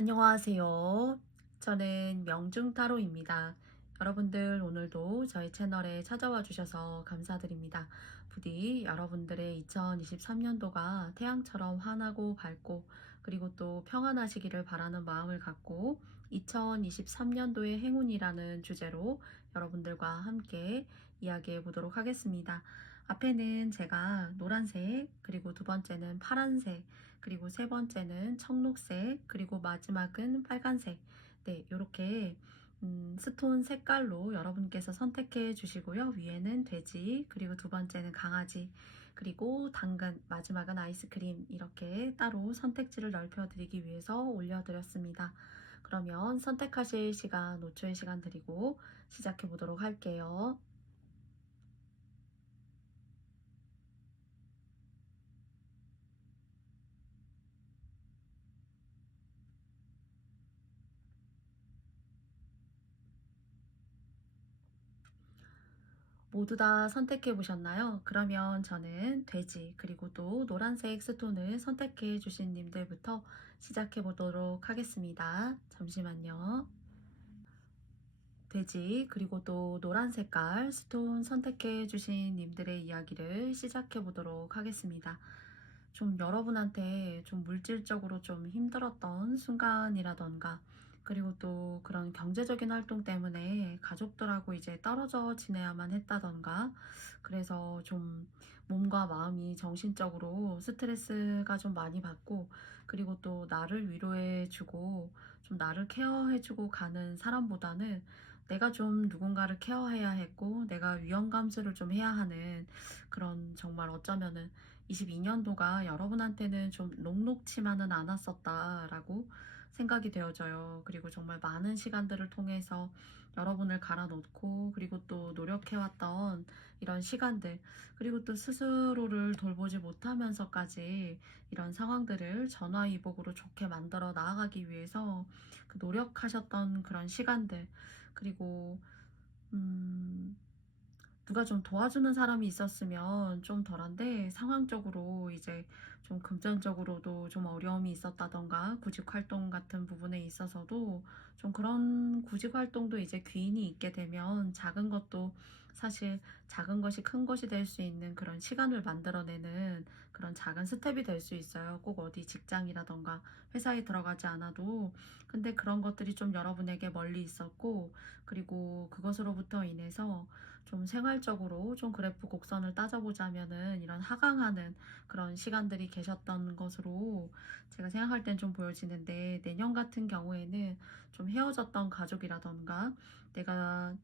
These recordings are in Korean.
안녕하세요. 저는 명중타로입니다. 여러분들 오늘도 저희 채널에 찾아와 주셔서 감사드립니다. 부디 여러분들의 2023년도가 태양처럼 환하고 밝고 그리고 또 평안하시기를 바라는 마음을 갖고 2023년도의 행운이라는 주제로 여러분들과 함께 이야기해 보도록 하겠습니다. 앞에는 제가 노란색, 그리고 두 번째는 파란색, 그리고 세 번째는 청록색, 그리고 마지막은 빨간색. 네, 이렇게 스톤 색깔로 여러분께서 선택해 주시고요. 위에는 돼지, 그리고 두 번째는 강아지, 그리고 당근, 마지막은 아이스크림, 이렇게 따로 선택지를 넓혀드리기 위해서 올려드렸습니다. 그러면 선택하실 시간, 5초의 시간 드리고 시작해 보도록 할게요. 모두 다 선택해 보셨나요? 그러면 저는 돼지, 그리고 또 노란색 스톤을 선택해 주신 님들부터 시작해 보도록 하겠습니다. 잠시만요. 돼지, 그리고 또 노란 색깔 스톤 선택해 주신 님들의 이야기를 시작해 보도록 하겠습니다. 좀 여러분한테 좀 물질적으로 좀 힘들었던 순간이라던가, 그리고 또 그런 경제적인 활동 때문에 가족들하고 이제 떨어져 지내야만 했다던가, 그래서 좀 몸과 마음이 정신적으로 스트레스가 좀 많이 받고, 그리고 또 나를 위로해주고 좀 나를 케어해주고 가는 사람보다는 내가 좀 누군가를 케어해야 했고 내가 위험 감수를 좀 해야 하는, 그런 정말 어쩌면은 22년도가 여러분한테는 좀 녹록치만은 않았었다라고 생각이 되어져요. 그리고 정말 많은 시간들을 통해서 여러분을 갈아놓고, 그리고 또 노력해왔던 이런 시간들, 그리고 또 스스로를 돌보지 못하면서까지 이런 상황들을 전화위복으로 좋게 만들어 나아가기 위해서 그 노력하셨던 그런 시간들, 그리고 음, 누가 좀 도와주는 사람이 있었으면 좀 덜한데, 상황적으로 이제 좀 금전적으로도 좀 어려움이 있었다던가 구직 활동 같은 부분에 있어서도 좀 그런 구직 활동도 이제 귀인이 있게 되면 작은 것도 사실 작은 것이 큰 것이 될 수 있는 그런 시간을 만들어내는 그런 작은 스텝이 될 수 있어요. 꼭 어디 직장이라던가 회사에 들어가지 않아도. 근데 그런 것들이 좀 여러분에게 멀리 있었고, 그리고 그것으로부터 인해서 좀 생활적으로 좀 그래프 곡선을 따져보자면은 이런 하강하는 그런 시간들이 계셨던 것으로 제가 생각할 땐 좀 보여지는데, 내년 같은 경우에는 좀 헤어졌던 가족이라던가, 내가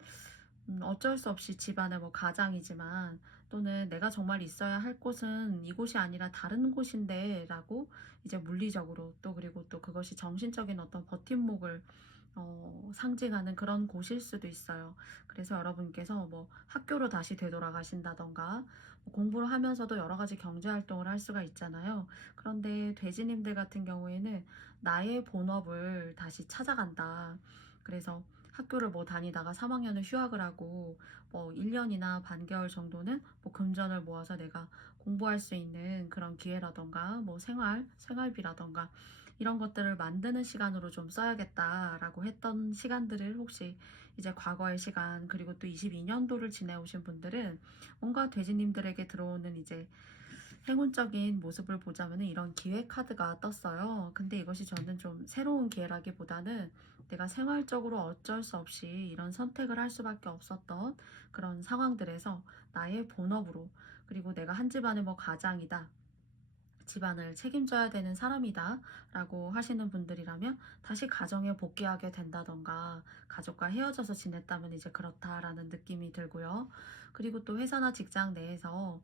어쩔 수 없이 집안의 뭐 가장이지만, 또는 내가 정말 있어야 할 곳은 이곳이 아니라 다른 곳인데 라고 이제 물리적으로, 또 그리고 또 그것이 정신적인 어떤 버팀목을 상징하는 그런 곳일 수도 있어요. 그래서 여러분께서 뭐 학교로 다시 되돌아가신다던가, 뭐 공부를 하면서도 여러 가지 경제 활동을 할 수가 있잖아요. 그런데 돼지님들 같은 경우에는 나의 본업을 다시 찾아간다. 그래서 학교를 뭐 다니다가 3학년을 휴학을 하고 뭐 1년이나 반개월 정도는 뭐 금전을 모아서 내가 공부할 수 있는 그런 기회라던가, 뭐 생활비라던가 이런 것들을 만드는 시간으로 좀 써야겠다라고 했던 시간들을, 혹시 이제 과거의 시간, 그리고 또 22년도를 지내오신 분들은 뭔가 돼지님들에게 들어오는 이제 행운적인 모습을 보자면은 이런 기회 카드가 떴어요. 근데 이것이 저는 좀 새로운 기회라기보다는 내가 생활적으로 어쩔 수 없이 이런 선택을 할 수밖에 없었던 그런 상황들에서 나의 본업으로, 그리고 내가 한 집안의 뭐 가장이다, 집안을 책임져야 되는 사람이다 라고 하시는 분들이라면 다시 가정에 복귀하게 된다던가, 가족과 헤어져서 지냈다면 이제 그렇다라는 느낌이 들고요. 그리고 또 회사나 직장 내에서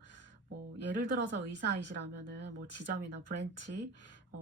뭐 예를 들어서 의사이시라면은 뭐 지점이나 브랜치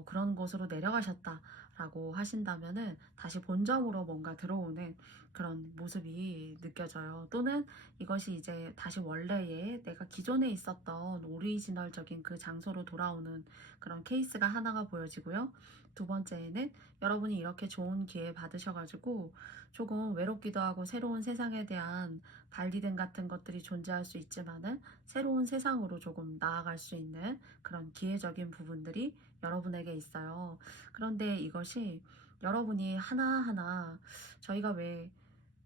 그런 곳으로 내려가셨다라고 하신다면은 다시 본점으로 뭔가 들어오는 그런 모습이 느껴져요. 또는 이것이 이제 다시 원래의 내가 기존에 있었던 오리지널적인 그 장소로 돌아오는 그런 케이스가 하나가 보여지고요. 두 번째에는 여러분이 이렇게 좋은 기회 받으셔가지고 조금 외롭기도 하고 새로운 세상에 대한 발디딤 같은 것들이 존재할 수 있지만은 새로운 세상으로 조금 나아갈 수 있는 그런 기회적인 부분들이 여러분에게 있어요. 그런데 이것이 여러분이 하나하나 저희가 왜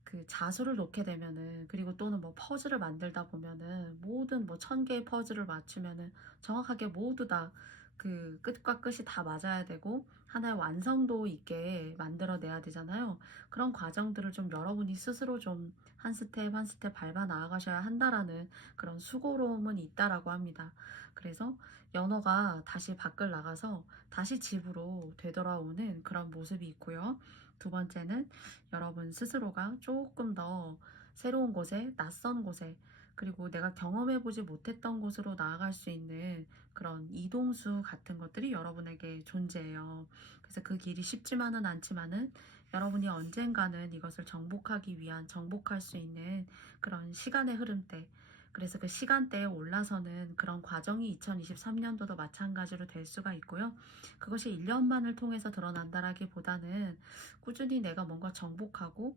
그 자수를 놓게 되면은, 그리고 또는 뭐 퍼즐을 만들다 보면은 모든 뭐 1000개의 퍼즐을 맞추면은 정확하게 모두 다 그 끝과 끝이 다 맞아야 되고 하나의 완성도 있게 만들어 내야 되잖아요. 그런 과정들을 좀 여러분이 스스로 좀 한 스텝 한 스텝 밟아 나아가셔야 한다라는 그런 수고로움은 있다라고 합니다. 그래서 연어가 다시 밖을 나가서 다시 집으로 되돌아오는 그런 모습이 있고요. 두 번째는 여러분 스스로가 조금 더 새로운 곳에, 낯선 곳에, 그리고 내가 경험해 보지 못했던 곳으로 나아갈 수 있는 그런 이동수 같은 것들이 여러분에게 존재해요. 그래서 그 길이 쉽지만은 않지만은 여러분이 언젠가는 이것을 정복하기 위한, 정복할 수 있는 그런 시간의 흐름대, 그래서 그 시간대에 올라서는 그런 과정이 2023년도도 마찬가지로 될 수가 있고요. 그것이 1년만을 통해서 드러난다라기보다는 꾸준히 내가 뭔가 정복하고,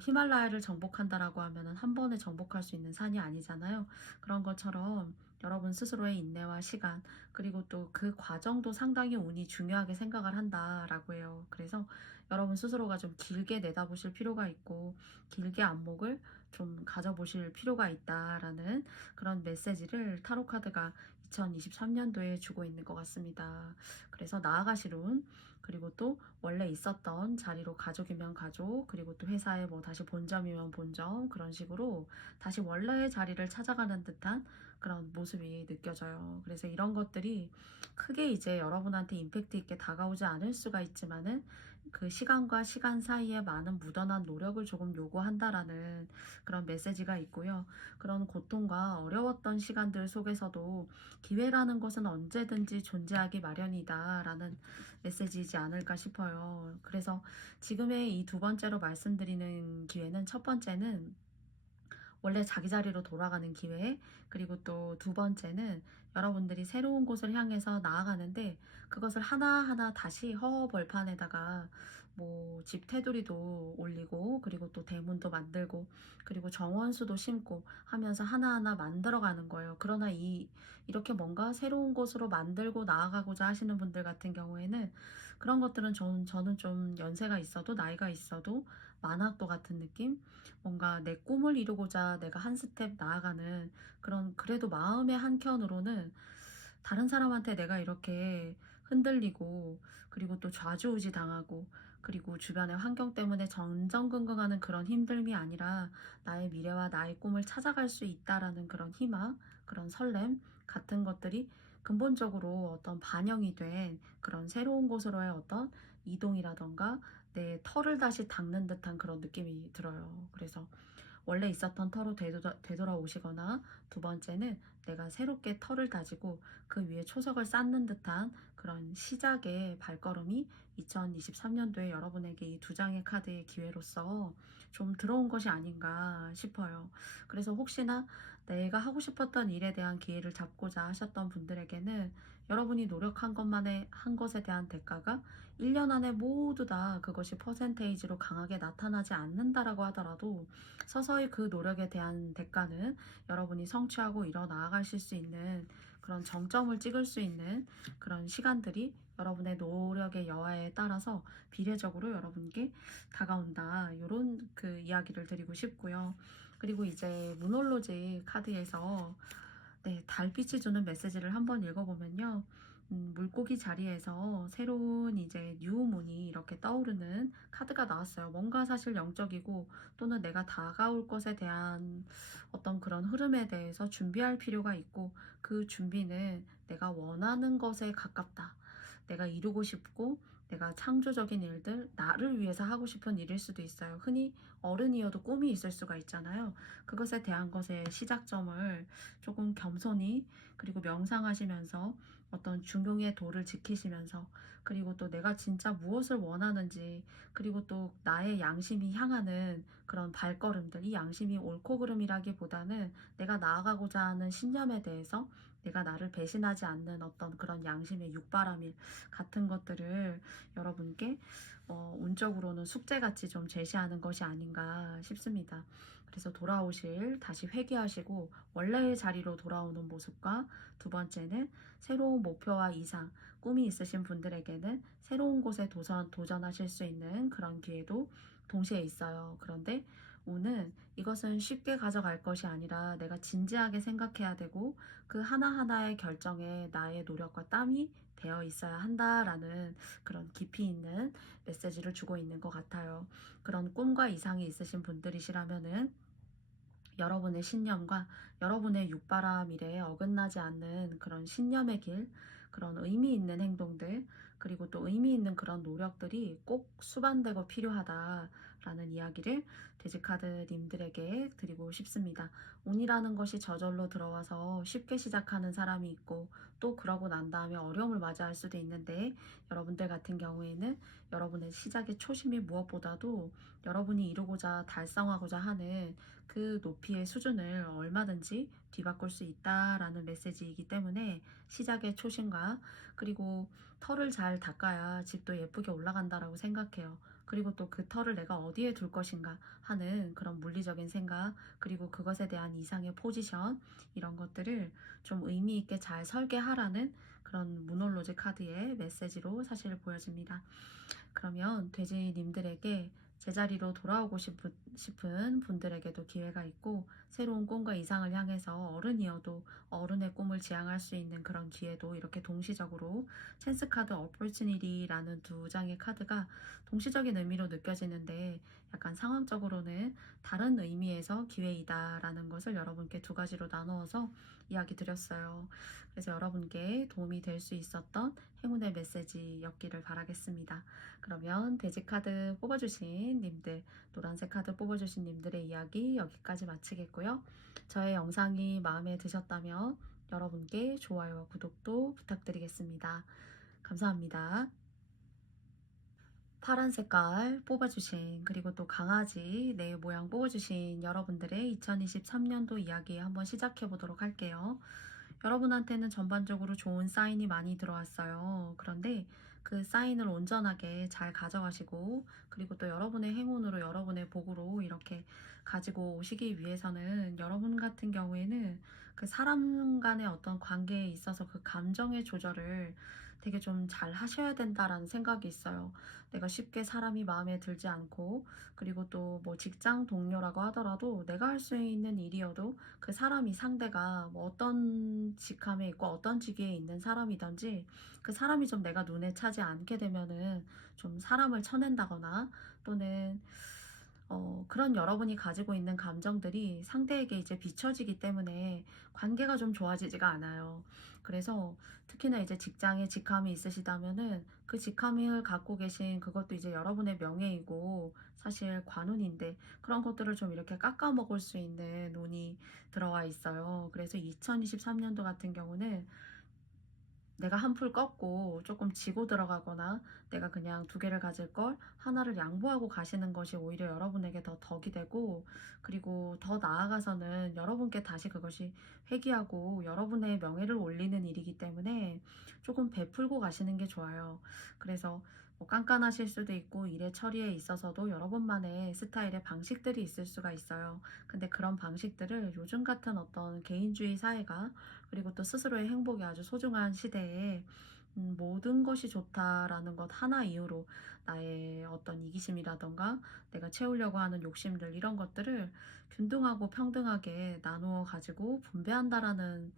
히말라야를 정복한다라고 하면은 한 번에 정복할 수 있는 산이 아니잖아요. 그런 것처럼 여러분 스스로의 인내와 시간, 그리고 또 그 과정도 상당히 운이 중요하게 생각을 한다라고 해요. 그래서 여러분 스스로가 좀 길게 내다보실 필요가 있고, 길게 안목을 좀 가져보실 필요가 있다라는 그런 메시지를 타로 카드가 2023년도에 주고 있는 것 같습니다. 그래서 나아가실 운, 그리고 또 원래 있었던 자리로, 가족이면 가족, 그리고 또 회사에 뭐 다시 본점이면 본점, 그런 식으로 다시 원래의 자리를 찾아가는 듯한 그런 모습이 느껴져요. 그래서 이런 것들이 크게 이제 여러분한테 임팩트 있게 다가오지 않을 수가 있지만은 그 시간과 시간 사이에 많은 묻어난 노력을 조금 요구한다라는 그런 메시지가 있고요. 그런 고통과 어려웠던 시간들 속에서도 기회라는 것은 언제든지 존재하기 마련이다라는 메시지이지 않을까 싶어요. 그래서 지금의 이 두 번째로 말씀드리는 기회는, 첫 번째는 원래 자기 자리로 돌아가는 기회, 그리고 또 두 번째는 여러분들이 새로운 곳을 향해서 나아가는데 그것을 하나하나 다시 허허벌판에다가 뭐 집 테두리도 올리고, 그리고 또 대문도 만들고, 그리고 정원수도 심고 하면서 하나하나 만들어가는 거예요. 그러나 이렇게 뭔가 새로운 곳으로 만들고 나아가고자 하시는 분들 같은 경우에는 그런 것들은 저는 좀 연세가 있어도, 나이가 있어도 만학도 같은 느낌? 뭔가 내 꿈을 이루고자 내가 한 스텝 나아가는 그런, 그래도 마음의 한켠으로는 다른 사람한테 내가 이렇게 흔들리고, 그리고 또 좌지우지 당하고, 그리고 주변의 환경 때문에 전전긍긍하는 그런 힘듦이 아니라 나의 미래와 나의 꿈을 찾아갈 수 있다라는 그런 희망, 그런 설렘 같은 것들이 근본적으로 어떤 반영이 된 그런 새로운 곳으로의 어떤 이동이라던가 내 터를 다시 닦는 듯한 그런 느낌이 들어요. 그래서 원래 있었던 터로 되돌아오시거나, 두 번째는 내가 새롭게 터를 다지고 그 위에 초석을 쌓는 듯한 그런 시작의 발걸음이 2023년도에 여러분에게 이 두 장의 카드의 기회로서 좀 들어온 것이 아닌가 싶어요. 그래서 혹시나 내가 하고 싶었던 일에 대한 기회를 잡고자 하셨던 분들에게는 여러분이 노력한 것만에 한 것에 대한 대가가 1년 안에 모두 다 그것이 퍼센테이지로 강하게 나타나지 않는다라고 하더라도 서서히 그 노력에 대한 대가는 여러분이 성취하고 일어나가실 수 있는 그런 정점을 찍을 수 있는 그런 시간들이 여러분의 노력의 여하에 따라서 비례적으로 여러분께 다가온다. 이런 그 이야기를 드리고 싶고요. 그리고 이제 무놀로지 카드에서 달빛이 주는 메시지를 한번 읽어보면요. 물고기 자리에서 새로운 이제 뉴문이 이렇게 떠오르는 카드가 나왔어요. 뭔가 사실 영적이고, 또는 내가 다가올 것에 대한 어떤 그런 흐름에 대해서 준비할 필요가 있고, 그 준비는 내가 원하는 것에 가깝다. 내가 이루고 싶고, 내가 창조적인 일들, 나를 위해서 하고 싶은 일일 수도 있어요. 흔히 어른이어도 꿈이 있을 수가 있잖아요. 그것에 대한 것의 시작점을 조금 겸손히, 그리고 명상하시면서 어떤 중용의 도를 지키시면서, 그리고 또 내가 진짜 무엇을 원하는지, 그리고 또 나의 양심이 향하는 그런 발걸음들, 이 양심이 옳고 그름이라기보다는 내가 나아가고자 하는 신념에 대해서 내가 나를 배신하지 않는 어떤 그런 양심의 육바라밀 같은 것들을 여러분께 운적으로는 숙제같이 좀 제시하는 것이 아닌가 싶습니다. 그래서 돌아오실, 다시 회귀하시고 원래의 자리로 돌아오는 모습과, 두 번째는 새로운 목표와 이상, 꿈이 있으신 분들에게는 새로운 곳에 도전하실 수 있는 그런 기회도 동시에 있어요. 그런데 운은 이것은 쉽게 가져갈 것이 아니라 내가 진지하게 생각해야 되고 그 하나하나의 결정에 나의 노력과 땀이 되어 있어야 한다라는 그런 깊이 있는 메시지를 주고 있는 것 같아요. 그런 꿈과 이상이 있으신 분들이시라면은 여러분의 신념과 여러분의 육바라 미래에 어긋나지 않는 그런 신념의 길, 그런 의미 있는 행동들, 그리고 또 의미 있는 그런 노력들이 꼭 수반되고 필요하다라는 이야기를 돼지카드님들에게 드리고 싶습니다. 운이라는 것이 저절로 들어와서 쉽게 시작하는 사람이 있고 또 그러고 난 다음에 어려움을 맞이할 수도 있는데 여러분들 같은 경우에는 여러분의 시작의 초심이 무엇보다도 여러분이 이루고자 달성하고자 하는 그 높이의 수준을 얼마든지 뒤바꿀 수 있다라는 메시지이기 때문에 시작의 초심과 그리고 털을 잘 닦아야 집도 예쁘게 올라간다라고 생각해요. 그리고 또 그 털을 내가 어디에 둘 것인가 하는 그런 물리적인 생각, 그리고 그것에 대한 이상의 포지션, 이런 것들을 좀 의미 있게 잘 설계하라는 그런 무놀로즈 카드의 메시지로 사실 보여집니다. 그러면 돼지님들에게 제자리로 돌아오고 싶은 분들에게도 기회가 있고 새로운 꿈과 이상을 향해서 어른이어도 어른의 꿈을 지향할 수 있는 그런 기회도 이렇게 동시적으로 찬스 카드 opportunity라는 두 장의 카드가 동시적인 의미로 느껴지는데 약간 상황적으로는 다른 의미에서 기회이다라는 것을 여러분께 두 가지로 나누어서 이야기 드렸어요. 그래서 여러분께 도움이 될 수 있었던 행운의 메시지였기를 바라겠습니다. 그러면 돼지 카드 뽑아주신 님들, 노란색 카드 뽑아주신 님들의 이야기 여기까지 마치겠고요. 저의 영상이 마음에 드셨다면 여러분께 좋아요와 구독도 부탁드리겠습니다. 감사합니다. 파란 색깔 뽑아주신, 그리고 또 강아지 내 모양 뽑아주신 여러분들의 2023년도 이야기 한번 시작해 보도록 할게요. 여러분한테는 전반적으로 좋은 사인이 많이 들어왔어요. 그런데 그 사인을 온전하게 잘 가져가시고, 그리고 또 여러분의 행운으로 여러분의 복으로 이렇게 가지고 오시기 위해서는 여러분 같은 경우에는 그 사람 간의 어떤 관계에 있어서 그 감정의 조절을 되게 좀 잘 하셔야 된다라는 생각이 있어요. 내가 쉽게 사람이 마음에 들지 않고, 그리고 또 뭐 직장 동료라고 하더라도 내가 할 수 있는 일이어도 그 사람이 상대가 뭐 어떤 직함에 있고 어떤 직위에 있는 사람이든지 그 사람이 좀 내가 눈에 차지 않게 되면은 좀 사람을 쳐낸다거나 또는 그런 여러분이 가지고 있는 감정들이 상대에게 이제 비춰지기 때문에 관계가 좀 좋아지지가 않아요. 그래서 특히나 이제 직장에 직함이 있으시다면은 그 직함을 갖고 계신 그것도 이제 여러분의 명예이고 사실 관운인데 그런 것들을 좀 이렇게 깎아먹을 수 있는 운이 들어와 있어요. 그래서 2023년도 같은 경우는 내가 한풀 꺾고 조금 지고 들어가거나 내가 그냥 두 개를 가질 걸 하나를 양보하고 가시는 것이 오히려 여러분에게 더 덕이 되고, 그리고 더 나아가서는 여러분께 다시 그것이 회귀하고 여러분의 명예를 올리는 일이기 때문에 조금 베풀고 가시는 게 좋아요. 그래서 뭐 깐깐하실 수도 있고 일의 처리에 있어서도 여러분만의 스타일의 방식들이 있을 수가 있어요. 근데 그런 방식들을 요즘 같은 어떤 개인주의 사회가, 그리고 또 스스로의 행복이 아주 소중한 시대에 모든 것이 좋다라는 것 하나 이유로 나의 어떤 이기심이라던가 내가 채우려고 하는 욕심들, 이런 것들을 균등하고 평등하게 나누어 가지고 분배한다라는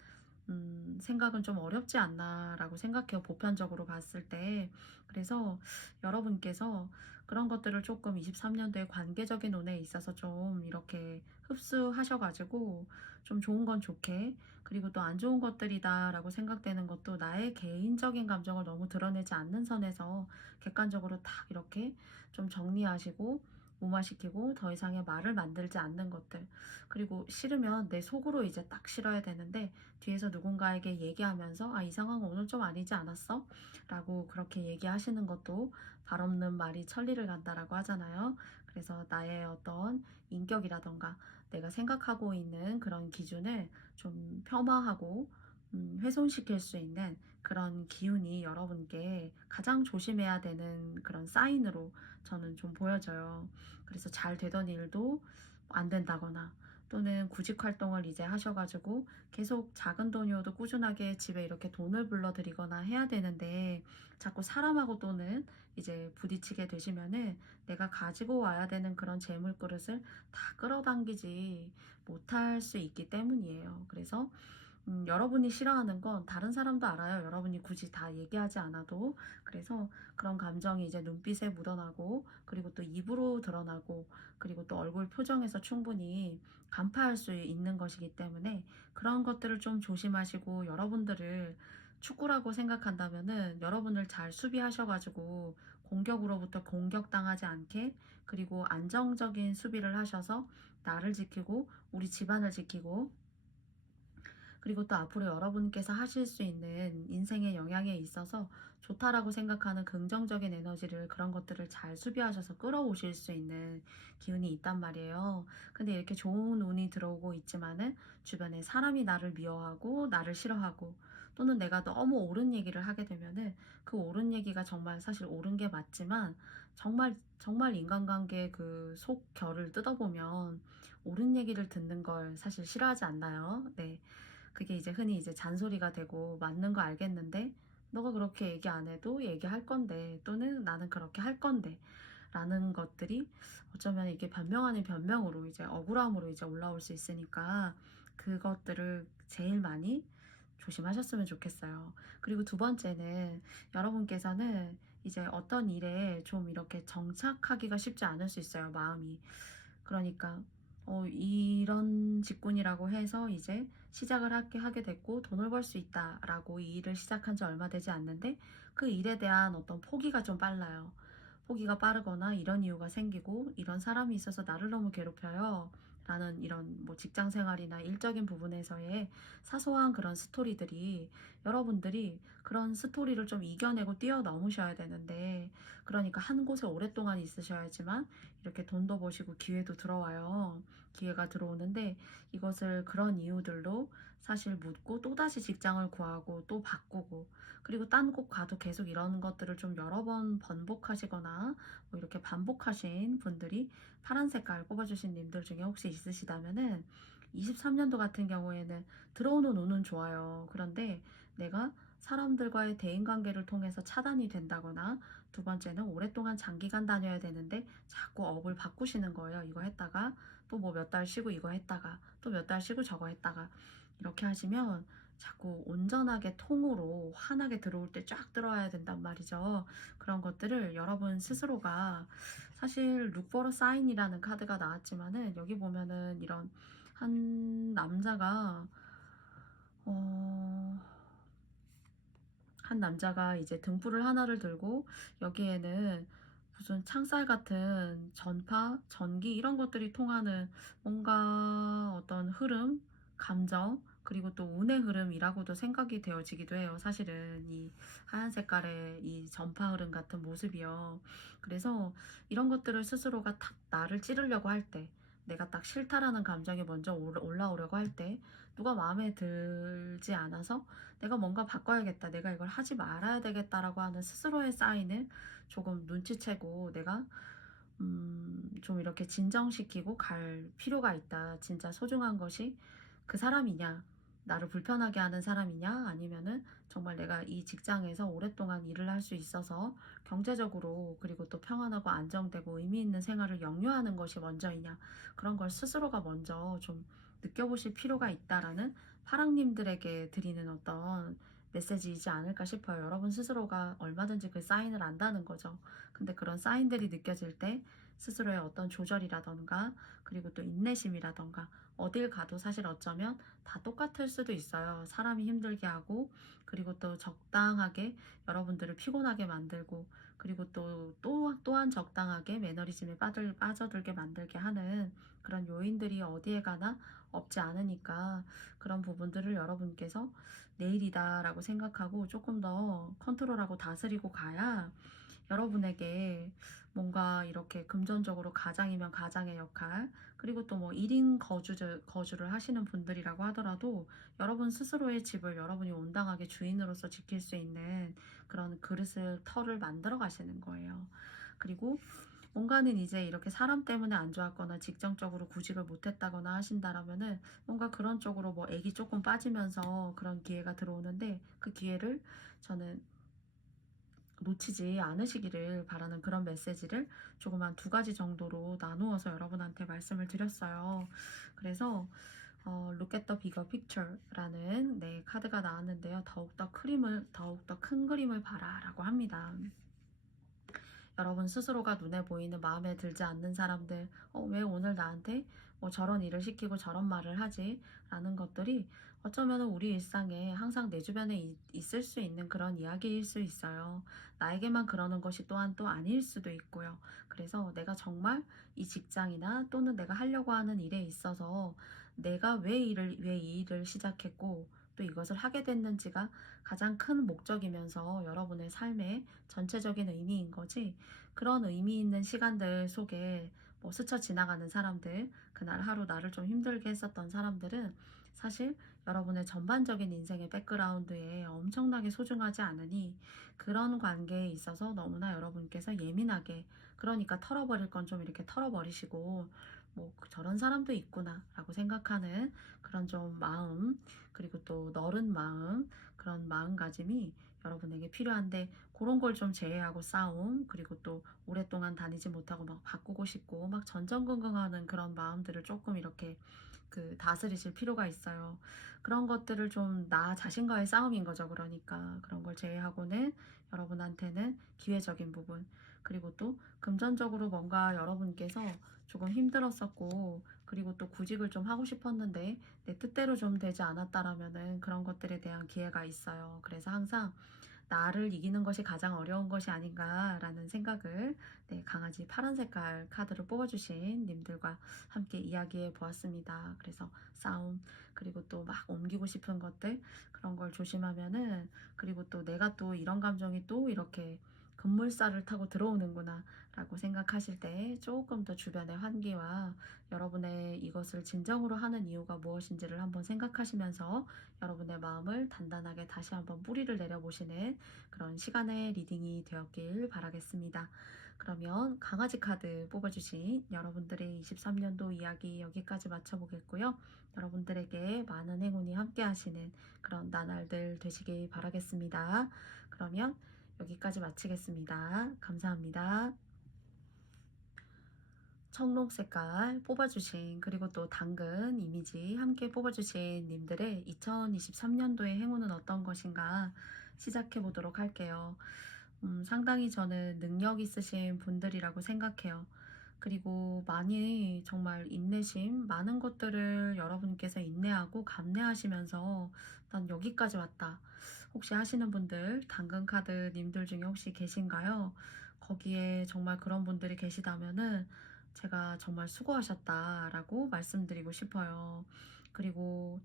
생각은 좀 어렵지 않나라고 생각해요, 보편적으로 봤을 때. 그래서 여러분께서 그런 것들을 조금 23년도에 관계적인 운에 있어서 좀 이렇게 흡수하셔 가지고 좀 좋은 건 좋게, 그리고 또 안 좋은 것들이다라고 생각되는 것도 나의 개인적인 감정을 너무 드러내지 않는 선에서 객관적으로 딱 이렇게 좀 정리하시고 무마시키고 더 이상의 말을 만들지 않는 것들, 그리고 싫으면 내 속으로 이제 딱 싫어야 되는데 뒤에서 누군가에게 얘기하면서 이 상황은 오늘 좀 아니지 않았어? 라고 그렇게 얘기하시는 것도 발 없는 말이 천리를 간다라고 하잖아요. 그래서 나의 어떤 인격이라던가 내가 생각하고 있는 그런 기준을 좀 폄하하고 훼손시킬 수 있는 그런 기운이 여러분께 가장 조심해야 되는 그런 사인으로 저는 좀 보여져요. 그래서 잘 되던 일도 안 된다거나 또는 구직 활동을 이제 하셔가지고 계속 작은 돈이어도 꾸준하게 집에 이렇게 돈을 불러들이거나 해야 되는데 자꾸 사람하고 또는 이제 부딪히게 되시면은 내가 가지고 와야 되는 그런 재물 그릇을 다 끌어당기지 못할 수 있기 때문이에요. 그래서 여러분이 싫어하는 건 다른 사람도 알아요. 여러분이 굳이 다 얘기하지 않아도. 그래서 그런 감정이 이제 눈빛에 묻어나고, 그리고 또 입으로 드러나고, 그리고 또 얼굴 표정에서 충분히 간파할 수 있는 것이기 때문에 그런 것들을 좀 조심하시고, 여러분들을 축구라고 생각한다면은 여러분을 잘 수비하셔가지고 공격으로부터 공격당하지 않게, 그리고 안정적인 수비를 하셔서 나를 지키고 우리 집안을 지키고, 그리고 또 앞으로 여러분께서 하실 수 있는 인생의 영향에 있어서 좋다라고 생각하는 긍정적인 에너지를, 그런 것들을 잘 수비하셔서 끌어오실 수 있는 기운이 있단 말이에요. 근데 이렇게 좋은 운이 들어오고 있지만은 주변에 사람이 나를 미워하고 나를 싫어하고, 또는 내가 너무 옳은 얘기를 하게 되면은 그 옳은 얘기가 정말 사실 옳은 게 맞지만, 정말 정말 인간관계 그 속결을 뜯어보면 옳은 얘기를 듣는 걸 사실 싫어하지 않나요? 네. 그게 이제 흔히 이제 잔소리가 되고, 맞는 거 알겠는데 너가 그렇게 얘기 안 해도 얘기할 건데, 또는 나는 그렇게 할 건데 라는 것들이 어쩌면 이게 변명 아닌 변명으로 이제 억울함으로 이제 올라올 수 있으니까, 그것들을 제일 많이 조심하셨으면 좋겠어요. 그리고 두 번째는, 여러분께서는 이제 어떤 일에 좀 이렇게 정착하기가 쉽지 않을 수 있어요, 마음이. 그러니까 이런 직군이라고 해서 이제 시작을 하게 됐고 돈을 벌 수 있다라고 이 일을 시작한 지 얼마 되지 않는데 그 일에 대한 어떤 포기가 좀 빨라요. 포기가 빠르거나 이런 이유가 생기고, 이런 사람이 있어서 나를 너무 괴롭혀요 라는 이런 뭐 직장 생활이나 일적인 부분에서의 사소한 그런 스토리들이, 여러분들이 그런 스토리를 좀 이겨내고 뛰어넘으셔야 되는데, 그러니까 한 곳에 오랫동안 있으셔야지만 이렇게 돈도 버시고 기회도 들어와요. 기회가 들어오는데 이것을 그런 이유들로 사실 묻고 또다시 직장을 구하고 또 바꾸고, 그리고 딴 곳 가도 계속 이런 것들을 좀 여러 번 번복하시거나 뭐 이렇게 반복하신 분들이 파란 색깔 꼽아주신 님들 중에 혹시 있으시다면은, 23년도 같은 경우에는 들어오는 운은 좋아요. 그런데 내가 사람들과의 대인관계를 통해서 차단이 된다거나, 두 번째는 오랫동안 장기간 다녀야 되는데 자꾸 업을 바꾸시는 거예요. 이거 했다가 또 뭐 몇 달 쉬고 이거 했다가 또 몇 달 쉬고 저거 했다가, 이렇게 하시면 자꾸 온전하게 통으로 환하게 들어올 때 쫙 들어와야 된단 말이죠. 그런 것들을 여러분 스스로가, 사실 룩보러 사인이라는 카드가 나왔지만은 여기 보면은 이런 한 남자가 어, 한 남자가 이제 등불을 하나를 들고, 여기에는 무슨 창살 같은 전파, 전기 이런 것들이 통하는 뭔가 어떤 흐름, 감정, 그리고 또 운의 흐름이라고도 생각이 되어지기도 해요. 사실은 이 하얀 색깔의 이 전파 흐름 같은 모습이요. 그래서 이런 것들을 스스로가 탁 나를 찌르려고 할 때, 내가 딱 싫다라는 감정이 먼저 올라오려고 할 때, 누가 마음에 들지 않아서 내가 뭔가 바꿔야겠다, 내가 이걸 하지 말아야 되겠다라고 하는 스스로의 사인을 조금 눈치채고, 내가 좀 이렇게 진정시키고 갈 필요가 있다. 진짜 소중한 것이 그 사람이냐, 나를 불편하게 하는 사람이냐, 아니면은 정말 내가 이 직장에서 오랫동안 일을 할 수 있어서 경제적으로 그리고 또 평안하고 안정되고 의미 있는 생활을 영유하는 것이 먼저이냐, 그런 걸 스스로가 먼저 좀 느껴보실 필요가 있다라는 파랑님들에게 드리는 어떤 메시지이지 않을까 싶어요. 여러분 스스로가 얼마든지 그 사인을 안다는 거죠. 근데 그런 사인들이 느껴질 때 스스로의 어떤 조절이라던가, 그리고 또 인내심이라던가, 어딜 가도 사실 어쩌면 다 똑같을 수도 있어요. 사람이 힘들게 하고, 그리고 또 적당하게 여러분들을 피곤하게 만들고, 그리고 또한 적당하게 매너리즘에 빠져들게 만들게 하는 그런 요인들이 어디에 가나 없지 않으니까, 그런 부분들을 여러분께서 내일이다라고 생각하고 조금 더 컨트롤하고 다스리고 가야, 여러분에게 뭔가 이렇게 금전적으로 가장이면 가장의 역할, 그리고 또 뭐 1인 거주를 하시는 분들이라고 하더라도 여러분 스스로의 집을 여러분이 온당하게 주인으로서 지킬 수 있는 그런 그릇을 터를 만들어 가시는 거예요. 그리고 뭔가는 이제 이렇게 사람 때문에 안 좋았거나 직장적으로 구직을 못했다거나 하신다라면은 뭔가 그런 쪽으로 뭐 액이 조금 빠지면서 그런 기회가 들어오는데 그 기회를 저는 놓치지 않으시기를 바라는 그런 메시지를 조금 한 두 가지 정도로 나누어서 여러분한테 말씀을 드렸어요. 그래서 Look at the bigger picture라는 네, 카드가 나왔는데요. 더욱더 큰 그림을 봐라라고 합니다. 여러분 스스로가 눈에 보이는 마음에 들지 않는 사람들, 왜 오늘 나한테 뭐 저런 일을 시키고 저런 말을 하지? 라는 것들이 어쩌면 우리 일상에 항상 내 주변에 있을 수 있는 그런 이야기일 수 있어요. 나에게만 그러는 것이 또한 또 아닐 수도 있고요. 그래서 내가 정말 이 직장이나 또는 내가 하려고 하는 일에 있어서 내가 왜 이 일을 시작했고 또 이것을 하게 됐는지가 가장 큰 목적이면서 여러분의 삶의 전체적인 의미인 거지. 그런 의미 있는 시간들 속에 뭐 스쳐 지나가는 사람들, 그날 하루 나를 좀 힘들게 했었던 사람들은 사실 여러분의 전반적인 인생의 백그라운드에 엄청나게 소중하지 않으니 그런 관계에 있어서 너무나 여러분께서 예민하게, 그러니까 털어버릴 건 좀 이렇게 털어버리시고 뭐 저런 사람도 있구나 라고 생각하는 그런 좀 마음, 그리고 또 너른 마음, 그런 마음가짐이 여러분에게 필요한데, 그런 걸 좀 제외하고 싸움, 그리고 또 오랫동안 다니지 못하고 막 바꾸고 싶고 막 전전긍긍하는 그런 마음들을 조금 이렇게 다스리실 필요가 있어요. 그런 것들을 좀 나 자신과의 싸움인 거죠. 그러니까 그런 걸 제외하고는 여러분한테는 기회적인 부분, 그리고 또 금전적으로 뭔가 여러분께서 조금 힘들었었고 그리고 또 구직을 좀 하고 싶었는데 내 뜻대로 좀 되지 않았다라면은 그런 것들에 대한 기회가 있어요. 그래서 항상 나를 이기는 것이 가장 어려운 것이 아닌가라는 생각을, 네, 강아지 파란 색깔 카드를 뽑아주신 님들과 함께 이야기해 보았습니다. 그래서 싸움, 그리고 또 막 옮기고 싶은 것들, 그런 걸 조심하면은, 그리고 또 내가 또 이런 감정이 또 이렇게 급물살을 타고 들어오는구나 라고 생각하실 때 조금 더 주변의 환기와 여러분의 이것을 진정으로 하는 이유가 무엇인지를 한번 생각하시면서 여러분의 마음을 단단하게 다시 한번 뿌리를 내려보시는 그런 시간의 리딩이 되었길 바라겠습니다. 그러면 강아지 카드 뽑아주신 여러분들의 23년도 이야기 여기까지 마쳐보겠고요. 여러분들에게 많은 행운이 함께 하시는 그런 나날들 되시길 바라겠습니다. 그러면 여기까지 마치겠습니다. 감사합니다. 청록 색깔 뽑아주신, 그리고 또 당근 이미지 함께 뽑아주신 님들의 2023년도의 행운은 어떤 것인가 시작해 보도록 할게요. 상당히 저는 능력 있으신 분들이라고 생각해요. 그리고 많이 정말 인내심, 많은 것들을 여러분께서 인내하고 감내하시면서 난 여기까지 왔다. 혹시 하시는 분들, 당근 카드 님들 중에 혹시 계신가요? 거기에 정말 그런 분들이 계시다면은 제가 정말 수고하셨다라고 말씀드리고 싶어요. 그리고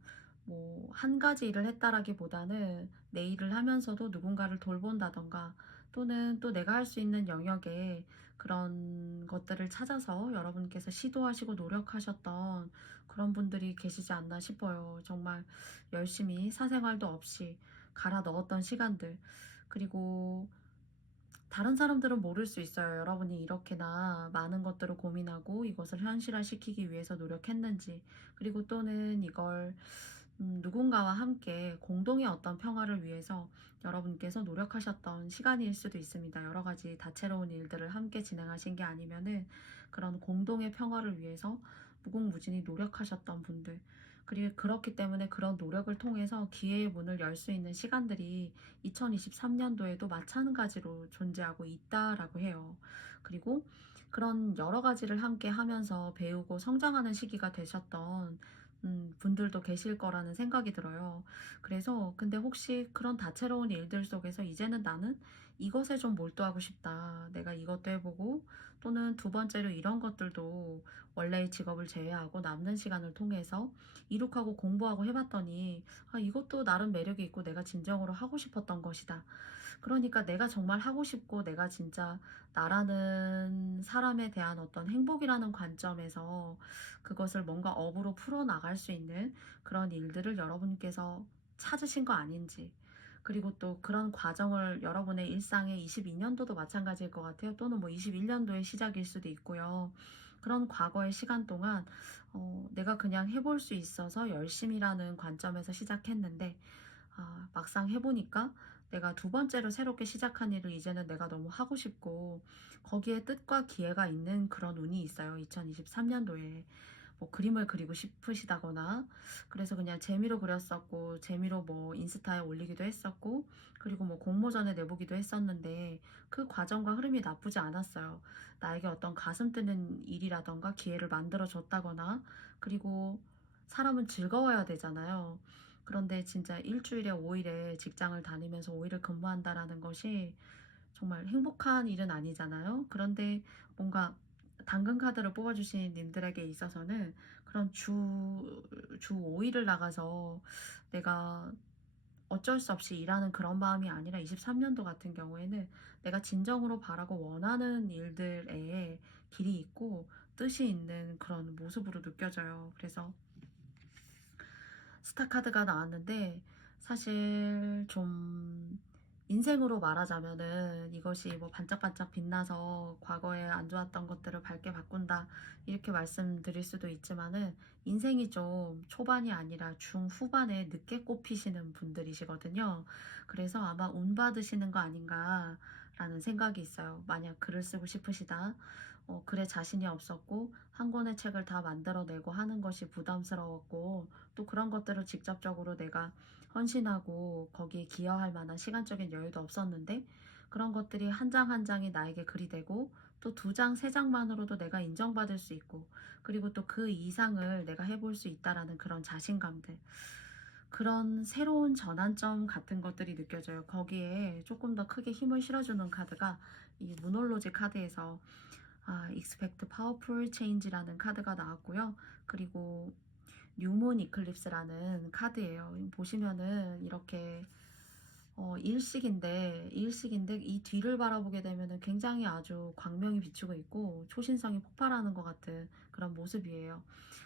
뭐 한 가지 일을 했다라기보다는 내 일을 하면서도 누군가를 돌본다던가 또는 또 내가 할 수 있는 영역에 그런 것들을 찾아서 여러분께서 시도하시고 노력하셨던 그런 분들이 계시지 않나 싶어요. 정말 열심히 사생활도 없이 갈아 넣었던 시간들, 그리고 다른 사람들은 모를 수 있어요. 여러분이 이렇게나 많은 것들을 고민하고 이것을 현실화시키기 위해서 노력했는지, 그리고 또는 이걸 누군가와 함께 공동의 어떤 평화를 위해서 여러분께서 노력하셨던 시간일 수도 있습니다. 여러 가지 다채로운 일들을 함께 진행하신 게 아니면은 그런 공동의 평화를 위해서 무궁무진히 노력하셨던 분들, 그리고 그렇기 때문에 그런 노력을 통해서 기회의 문을 열 수 있는 시간들이 2023년도에도 마찬가지로 존재하고 있다라고 해요. 그리고 그런 여러 가지를 함께 하면서 배우고 성장하는 시기가 되셨던 분들도 계실 거라는 생각이 들어요. 그래서 근데 혹시 그런 다채로운 일들 속에서 이제는 나는 이것에 좀 몰두하고 싶다. 내가 이것도 해보고 또는 두 번째로 이런 것들도 원래의 직업을 제외하고 남는 시간을 통해서 이룩하고 공부하고 해봤더니 이것도 나름 매력이 있고 내가 진정으로 하고 싶었던 것이다. 그러니까 내가 정말 하고 싶고 내가 진짜 나라는 사람에 대한 어떤 행복이라는 관점에서 그것을 뭔가 업으로 풀어나갈 수 있는 그런 일들을 여러분께서 찾으신 거 아닌지, 그리고 또 그런 과정을 여러분의 일상의 22년도도 마찬가지일 것 같아요. 또는 뭐 21년도의 시작일 수도 있고요. 그런 과거의 시간 동안 내가 그냥 해볼 수 있어서 열심이라는 관점에서 시작했는데 막상 해보니까 내가 두 번째로 새롭게 시작한 일을 이제는 내가 너무 하고 싶고 거기에 뜻과 기회가 있는 그런 운이 있어요. 2023년도에 뭐 그림을 그리고 싶으시다거나 그래서 그냥 재미로 그렸었고 재미로 뭐 인스타에 올리기도 했었고 그리고 뭐 공모전에 내보기도 했었는데 그 과정과 흐름이 나쁘지 않았어요. 나에게 어떤 가슴 뜨는 일이라던가 기회를 만들어 줬다거나 그리고 사람은 즐거워야 되잖아요. 그런데 진짜 일주일에 5일에 직장을 다니면서 5일을 근무한다라는 것이 정말 행복한 일은 아니잖아요. 그런데 뭔가 당근 카드를 뽑아주신 님들에게 있어서는 그런 주 5일을 나가서 내가 어쩔 수 없이 일하는 그런 마음이 아니라 23년도 같은 경우에는 내가 진정으로 바라고 원하는 일들에 길이 있고 뜻이 있는 그런 모습으로 느껴져요. 그래서 스타카드가 나왔는데 사실 좀 인생으로 말하자면은 이것이 뭐 반짝반짝 빛나서 과거에 안 좋았던 것들을 밝게 바꾼다 이렇게 말씀드릴 수도 있지만은 인생이 좀 초반이 아니라 중후반에 늦게 꼽히시는 분들이시거든요. 그래서 아마 운 받으시는 거 아닌가라는 생각이 있어요. 만약 글을 쓰고 싶으시다. 글에 자신이 없었고 한 권의 책을 다 만들어내고 하는 것이 부담스러웠고 또 그런 것들을 직접적으로 내가 헌신하고 거기에 기여할 만한 시간적인 여유도 없었는데 그런 것들이 한 장 한 장이 나에게 글이 되고 또 두 장, 세 장만으로도 내가 인정받을 수 있고 그리고 또 그 이상을 내가 해볼 수 있다라는 그런 자신감들 그런 새로운 전환점 같은 것들이 느껴져요. 거기에 조금 더 크게 힘을 실어주는 카드가 이 무놀로지 카드에서 Expect Powerful Change라는 카드가 나왔고요. 그리고 뉴문 이클립스라는 카드예요. 보시면은 이렇게 일식인데 이 뒤를 바라보게 되면은 굉장히 아주 광명이 비추고 있고 초신성이 폭발하는 것 같은 그런 모습이에요.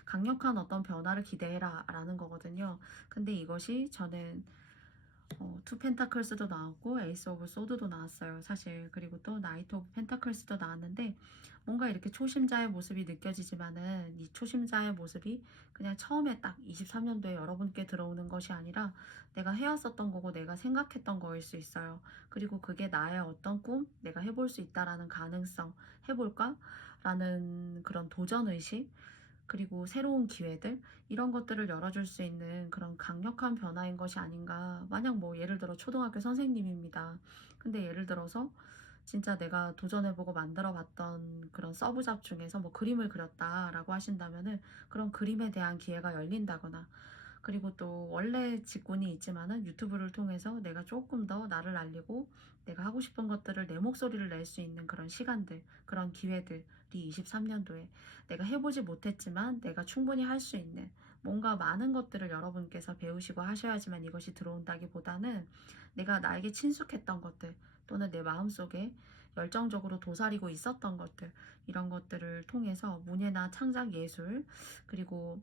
강력한 어떤 변화를 기대해라 라는 거거든요. 근데 이것이 저는 투 펜타클스도 나왔고 에이스 오브 소드도 나왔어요 사실. 그리고 또 나이트 오브 펜타클스도 나왔는데 뭔가 이렇게 초심자의 모습이 느껴지지만은 이 초심자의 모습이 그냥 처음에 딱 23년도에 여러분께 들어오는 것이 아니라 내가 해왔었던 거고 내가 생각했던 거일 수 있어요. 그리고 그게 나의 어떤 꿈, 내가 해볼 수 있다라는 가능성, 해볼까? 라는 그런 도전의식 그리고 새로운 기회들 이런 것들을 열어줄 수 있는 그런 강력한 변화인 것이 아닌가. 만약 뭐 예를 들어 초등학교 선생님입니다. 근데 예를 들어서 진짜 내가 도전해보고 만들어봤던 그런 서브잡 중에서 뭐 그림을 그렸다라고 하신다면은 그런 그림에 대한 기회가 열린다거나 그리고 또 원래 직군이 있지만은 유튜브를 통해서 내가 조금 더 나를 알리고 내가 하고 싶은 것들을 내 목소리를 낼 수 있는 그런 시간들, 그런 기회들이 23년도에 내가 해보지 못했지만 내가 충분히 할 수 있는 뭔가 많은 것들을 여러분께서 배우시고 하셔야지만 이것이 들어온다기보다는 내가 나에게 친숙했던 것들 또는 내 마음속에 열정적으로 도사리고 있었던 것들 이런 것들을 통해서 문예나 창작 예술 그리고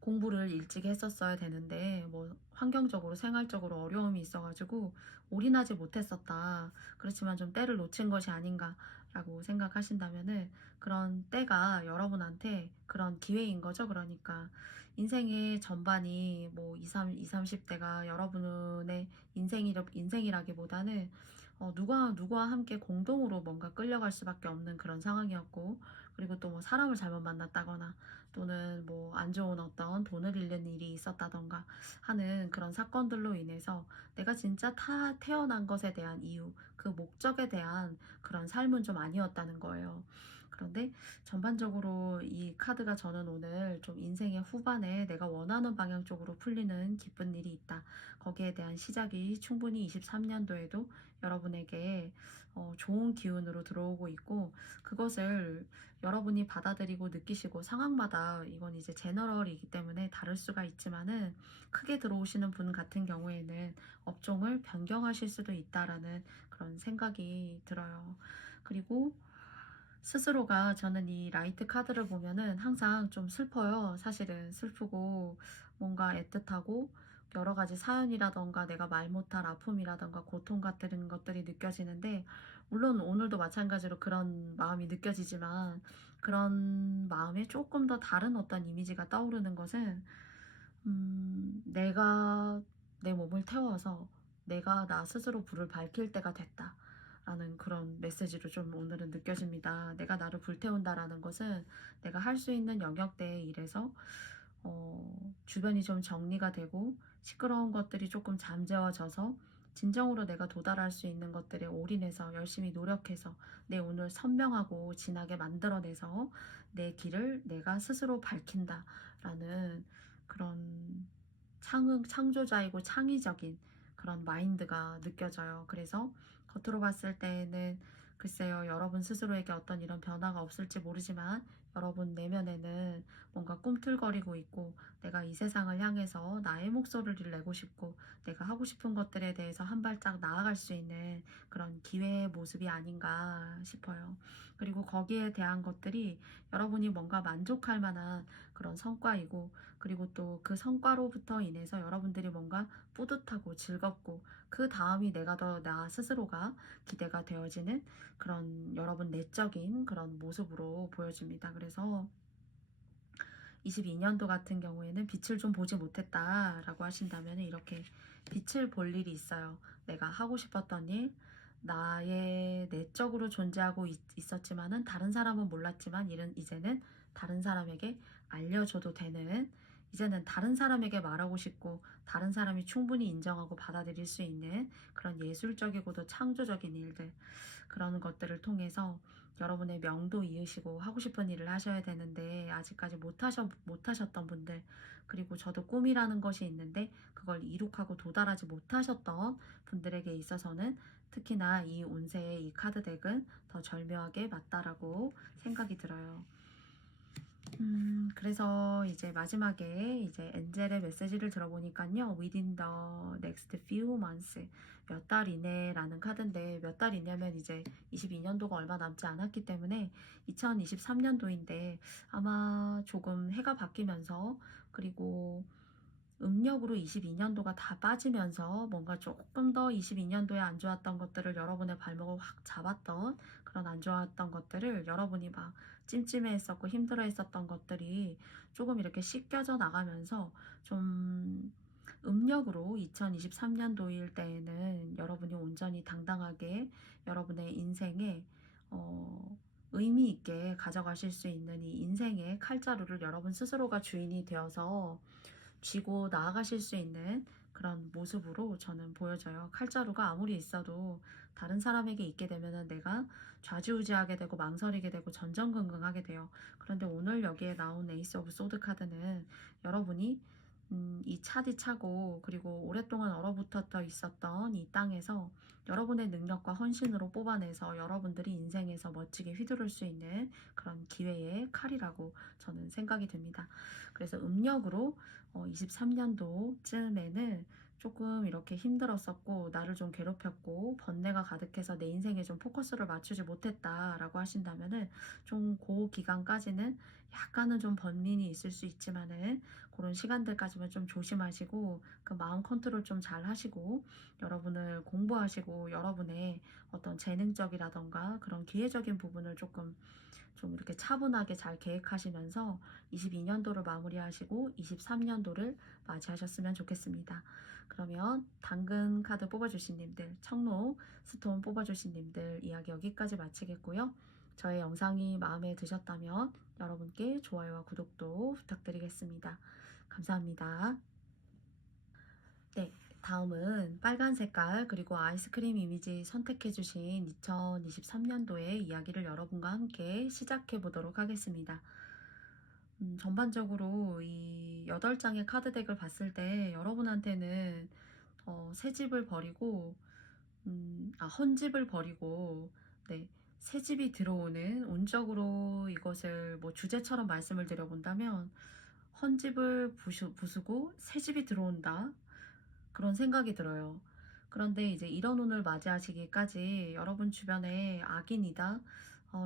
공부를 일찍 했었어야 되는데 뭐 환경적으로 생활적으로 어려움이 있어가지고 올인하지 못했었다. 그렇지만 좀 때를 놓친 것이 아닌가라고 생각하신다면은 그런 때가 여러분한테 그런 기회인 거죠. 그러니까 인생의 전반이 뭐 20, 30대가 여러분의 인생이라기보다는 누구와 함께 공동으로 뭔가 끌려갈 수밖에 없는 그런 상황이었고 그리고 또 뭐 사람을 잘못 만났다거나 또는 뭐 안 좋은 어떤 돈을 잃는 일이 있었다던가 하는 그런 사건들로 인해서 내가 진짜 태어난 것에 대한 이유, 그 목적에 대한 그런 삶은 좀 아니었다는 거예요. 그런데 전반적으로 이 카드가 저는 오늘 좀 인생의 후반에 내가 원하는 방향 쪽으로 풀리는 기쁜 일이 있다. 거기에 대한 시작이 충분히 23년도에도 여러분에게 좋은 기운으로 들어오고 있고 그것을 여러분이 받아들이고 느끼시고 상황마다 이건 이제 제너럴이기 때문에 다를 수가 있지만은 크게 들어오시는 분 같은 경우에는 업종을 변경하실 수도 있다라는 그런 생각이 들어요. 그리고 스스로가 저는 이 라이트 카드를 보면은 항상 좀 슬퍼요. 사실은 슬프고 뭔가 애틋하고 여러 가지 사연이라던가 내가 말 못할 아픔이라던가 고통 같은 것들이 느껴지는데, 물론 오늘도 마찬가지로 그런 마음이 느껴지지만, 그런 마음에 조금 더 다른 어떤 이미지가 떠오르는 것은, 내가 내 몸을 태워서 내가 나 스스로 불을 밝힐 때가 됐다 라는 그런 메시지로 좀 오늘은 느껴집니다. 내가 나를 불태운다라는 것은 내가 할 수 있는 영역대에 일해서 주변이 좀 정리가 되고 시끄러운 것들이 조금 잠재워져서 진정으로 내가 도달할 수 있는 것들에 올인해서 열심히 노력해서 내 오늘 선명하고 진하게 만들어내서 내 길을 내가 스스로 밝힌다라는 그런 창조자이고 창의적인 그런 마인드가 느껴져요. 그래서 겉으로 봤을 때는 글쎄요, 여러분 스스로에게 어떤 이런 변화가 없을지 모르지만 여러분 내면에는 뭔가 꿈틀거리고 있고, 내가 이 세상을 향해서 나의 목소리를 내고 싶고 내가 하고 싶은 것들에 대해서 한 발짝 나아갈 수 있는 그런 기회의 모습이 아닌가 싶어요. 그리고 거기에 대한 것들이 여러분이 뭔가 만족할 만한 그런 성과이고, 그리고 또 그 성과로부터 인해서 여러분들이 뭔가 뿌듯하고 즐겁고, 그 다음이 내가 더 나 스스로가 기대가 되어지는 그런 여러분 내적인 그런 모습으로 보여집니다. 그래서 22년도 같은 경우에는 빛을 좀 보지 못했다라고 하신다면 이렇게 빛을 볼 일이 있어요. 내가 하고 싶었던 일, 나의 내적으로 존재하고 있었지만은 다른 사람은 몰랐지만 이제는 다른 사람에게 알려줘도 되는, 이제는 다른 사람에게 말하고 싶고 다른 사람이 충분히 인정하고 받아들일 수 있는 그런 예술적이고도 창조적인 일들, 그런 것들을 통해서 여러분의 명도 이으시고 하고 싶은 일을 하셔야 되는데 아직까지 못하셨던 분들, 그리고 저도 꿈이라는 것이 있는데 그걸 이룩하고 도달하지 못하셨던 분들에게 있어서는 특히나 이 운세의 이 카드 덱은 더 절묘하게 맞다라고 생각이 들어요. 그래서 이제 마지막에 이제 엔젤의 메시지를 들어보니까요. Within the next few months. 몇 달 이내라는 카드인데, 몇 달 이내면 이제 22년도가 얼마 남지 않았기 때문에 2023년도인데 아마 조금 해가 바뀌면서, 그리고 음력으로 22년도가 다 빠지면서 뭔가 조금 더 22년도에 안 좋았던 것들을, 여러분의 발목을 확 잡았던 그런 안 좋았던 것들을, 여러분이 막 찜찜해 했었고 힘들어 했었던 것들이 조금 이렇게 씻겨져 나가면서, 좀 음력으로 2023년도일 때에는 여러분이 온전히 당당하게 여러분의 인생에 의미 있게 가져가실 수 있는 이 인생의 칼자루를 여러분 스스로가 주인이 되어서 쥐고 나아가실 수 있는 그런 모습으로 저는 보여져요. 칼자루가 아무리 있어도 다른 사람에게 있게 되면은 내가 좌지우지하게 되고 망설이게 되고 전전긍긍하게 돼요. 그런데 오늘 여기에 나온 에이스 오브 소드 카드는 여러분이 이 차디 차고 그리고 오랫동안 얼어붙어 있었던 이 땅에서 여러분의 능력과 헌신으로 뽑아내서 여러분들이 인생에서 멋지게 휘두를 수 있는 그런 기회의 칼이라고 저는 생각이 됩니다. 그래서 음력으로 23년도쯤에는 조금 이렇게 힘들었었고 나를 좀 괴롭혔고 번뇌가 가득해서 내 인생에 좀 포커스를 맞추지 못했다라고 하신다면은, 좀 그 기간까지는 약간은 좀 번민이 있을 수 있지만은 그런 시간들까지만 좀 조심하시고 그 마음 컨트롤 좀 잘 하시고 여러분을 공부하시고 여러분의 어떤 재능적이라던가 그런 기회적인 부분을 조금 좀 이렇게 차분하게 잘 계획하시면서 22년도를 마무리하시고 23년도를 맞이하셨으면 좋겠습니다. 그러면 당근 카드 뽑아주신 님들, 청록 스톤 뽑아주신 님들 이야기 여기까지 마치겠고요. 저의 영상이 마음에 드셨다면 여러분께 좋아요와 구독도 부탁드리겠습니다. 감사합니다. 네, 다음은 빨간 색깔 그리고 아이스크림 이미지 선택해주신 2023년도의 이야기를 여러분과 함께 시작해 보도록 하겠습니다. 전반적으로 이 8장의 카드 덱을 봤을 때 여러분한테는 새 집을 버리고 헌집을 버리고, 네, 새 집이 들어오는, 운적으로 이것을 뭐 주제처럼 말씀을 드려본다면 헌집을 부수고 새 집이 들어온다, 그런 생각이 들어요. 그런데 이제 이런 운을 맞이하시기까지 여러분 주변에 악인이다,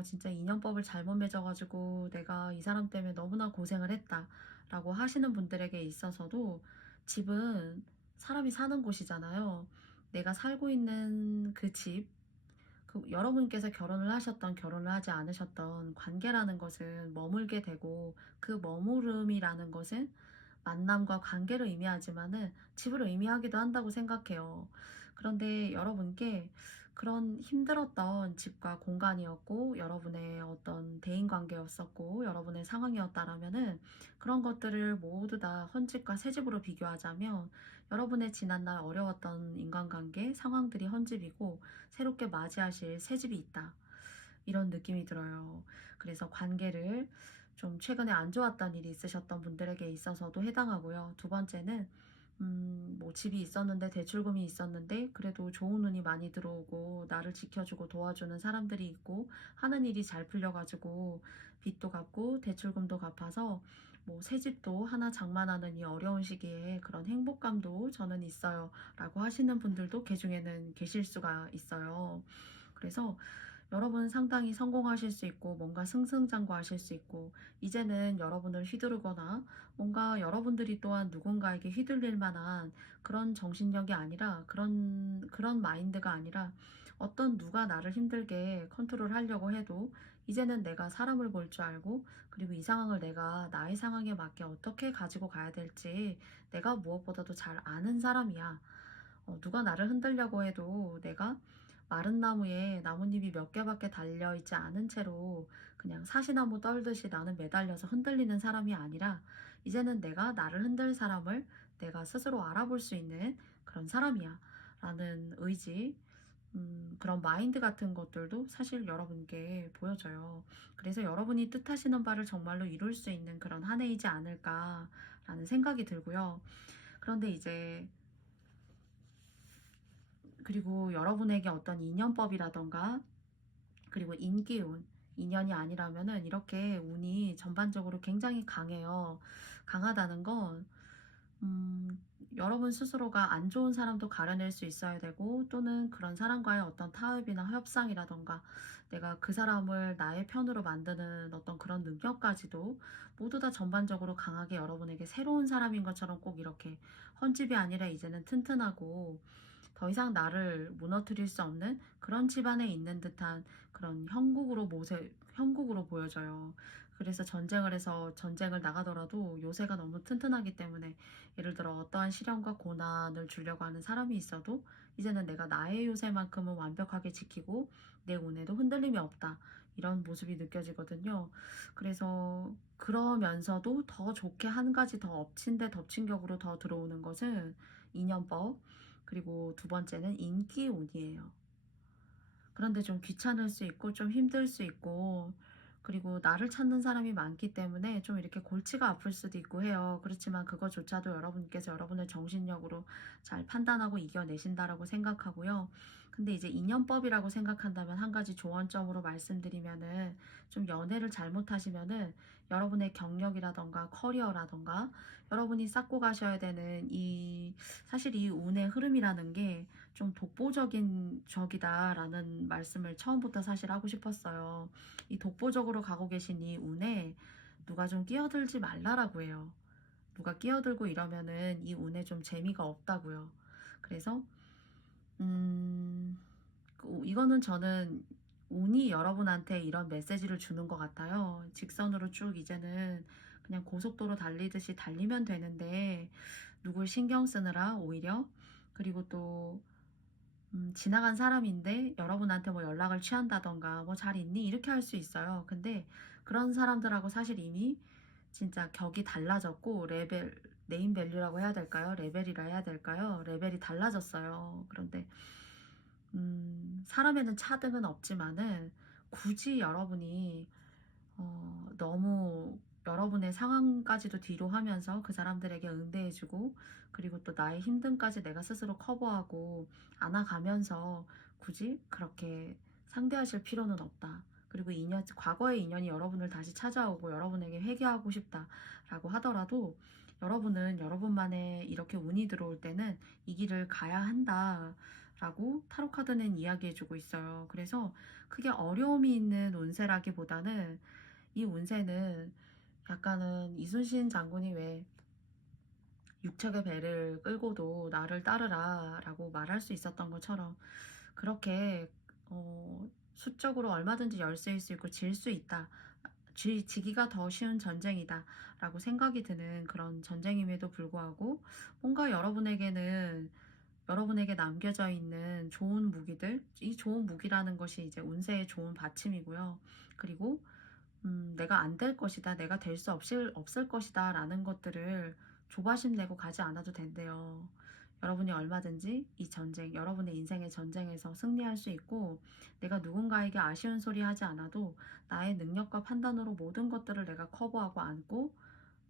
진짜 인연법을 잘못 맺어가지고 내가 이 사람 때문에 너무나 고생을 했다 라고 하시는 분들에게 있어서도 집은 사람이 사는 곳이잖아요. 내가 살고 있는 그 집, 여러분께서 결혼을 하셨던 결혼을 하지 않으셨던 관계라는 것은 머물게 되고, 그 머무름이라는 것은 만남과 관계를 의미하지만은 집을 의미하기도 한다고 생각해요. 그런데 여러분께 그런 힘들었던 집과 공간이었고, 여러분의 어떤 대인 관계였었고, 여러분의 상황이었다라면은, 그런 것들을 모두 다 헌집과 새집으로 비교하자면 여러분의 지난날 어려웠던 인간관계 상황들이 헌집이고, 새롭게 맞이하실 새 집이 있다, 이런 느낌이 들어요. 그래서 관계를 좀 최근에 안 좋았던 일이 있으셨던 분들에게 있어서도 해당하고요. 두 번째는 뭐 집이 있었는데, 대출금이 있었는데 그래도 좋은 운이 많이 들어오고 나를 지켜주고 도와주는 사람들이 있고 하는 일이 잘 풀려가지고 빚도 갚고 대출금도 갚아서 뭐 새 집도 하나 장만하는 이 어려운 시기에 그런 행복감도 저는 있어요, 라고 하시는 분들도 개중에는 계실 수가 있어요. 그래서 여러분 상당히 성공하실 수 있고 뭔가 승승장구하실 수 있고, 이제는 여러분을 휘두르거나 뭔가 여러분들이 또한 누군가에게 휘둘릴 만한 그런 정신력이 아니라, 그런 마인드가 아니라, 어떤 누가 나를 힘들게 컨트롤하려고 해도 이제는 내가 사람을 볼 줄 알고, 그리고 이 상황을 내가 나의 상황에 맞게 어떻게 가지고 가야 될지 내가 무엇보다도 잘 아는 사람이야. 누가 나를 흔들려고 해도 내가 마른 나무에 나뭇잎이 몇 개밖에 달려있지 않은 채로 그냥 사시나무 떨듯이 나는 매달려서 흔들리는 사람이 아니라, 이제는 내가 나를 흔들 사람을 내가 스스로 알아볼 수 있는 그런 사람이야, 라는 의지, 그런 마인드 같은 것들도 사실 여러분께 보여져요. 그래서 여러분이 뜻하시는 바를 정말로 이룰 수 있는 그런 한 해이지 않을까라는 생각이 들고요. 그런데 이제, 그리고 여러분에게 어떤 인연법이라던가, 그리고 인기운, 인연이 아니라면은 이렇게 운이 전반적으로 굉장히 강해요. 강하다는 건 여러분 스스로가 안 좋은 사람도 가려낼 수 있어야 되고, 또는 그런 사람과의 어떤 타협이나 협상이라던가 내가 그 사람을 나의 편으로 만드는 어떤 그런 능력까지도 모두 다 전반적으로 강하게 여러분에게 새로운 사람인 것처럼 꼭 이렇게 헌집이 아니라 이제는 튼튼하고 더 이상 나를 무너뜨릴 수 없는 그런 집안에 있는 듯한 그런 형국으로 보여져요. 그래서 전쟁을 해서 전쟁을 나가더라도 요새가 너무 튼튼하기 때문에, 예를 들어 어떠한 시련과 고난을 주려고 하는 사람이 있어도 이제는 내가 나의 요새만큼은 완벽하게 지키고 내 운에도 흔들림이 없다, 이런 모습이 느껴지거든요. 그래서 그러면서도 더 좋게 한 가지 더 엎친 데 덮친 격으로 더 들어오는 것은 인연법, 그리고 두 번째는 인기운이에요. 그런데 좀 귀찮을 수 있고 좀 힘들 수 있고, 그리고 나를 찾는 사람이 많기 때문에 좀 이렇게 골치가 아플 수도 있고 해요. 그렇지만 그거조차도 여러분께서 여러분의 정신력으로 잘 판단하고 이겨내신다라고 생각하고요. 근데 이제 인연법이라고 생각한다면, 한 가지 조언점으로 말씀드리면은, 좀 연애를 잘못하시면은 여러분의 경력이라던가 커리어라던가 여러분이 쌓고 가셔야 되는 사실 이 운의 흐름이라는 게 좀 독보적인 적이다라는 말씀을 처음부터 사실 하고 싶었어요. 이 독보적으로 가고 계신 이 운에 누가 좀 끼어들지 말라라고 해요. 누가 끼어들고 이러면은 이 운에 좀 재미가 없다고요. 그래서 이거는 저는 운이 여러분한테 이런 메시지를 주는 것 같아요. 직선으로 쭉 이제는 그냥 고속도로 달리듯이 달리면 되는데, 누굴 신경 쓰느라 오히려, 그리고 또 지나간 사람인데 여러분한테 뭐 연락을 취한다던가 뭐 잘 있니? 이렇게 할 수 있어요. 근데 그런 사람들하고 사실 이미 진짜 격이 달라졌고, 네임 밸류라고 해야 될까요? 레벨이라 해야 될까요? 레벨이 달라졌어요. 그런데 사람에는 차등은 없지만은, 굳이 여러분이 너무 여러분의 상황까지도 뒤로 하면서 그 사람들에게 응대해주고, 그리고 또 나의 힘듦까지 내가 스스로 커버하고 안아가면서 굳이 그렇게 상대하실 필요는 없다. 그리고 과거의 인연이 여러분을 다시 찾아오고 여러분에게 회개하고 싶다라고 하더라도, 여러분은 여러분만의 이렇게 운이 들어올 때는 이 길을 가야 한다라고 타로카드는 이야기해주고 있어요. 그래서 크게 어려움이 있는 운세라기보다는, 이 운세는 약간은 이순신 장군이 왜 육척의 배를 끌고도 나를 따르라 라고 말할 수 있었던 것처럼 그렇게 수적으로 얼마든지 열세일 수 있고 질 수 있다. 지기가 더 쉬운 전쟁이다 라고 생각이 드는 그런 전쟁임에도 불구하고 뭔가 여러분에게 남겨져 있는 좋은 무기들, 이 좋은 무기라는 것이 이제 운세의 좋은 받침이고요. 그리고 내가 안 될 것이다, 내가 될 수 없을 것이다 라는 것들을 조바심 내고 가지 않아도 된대요. 여러분이 얼마든지 이 전쟁, 여러분의 인생의 전쟁에서 승리할 수 있고, 내가 누군가에게 아쉬운 소리 하지 않아도 나의 능력과 판단으로 모든 것들을 내가 커버하고 안고,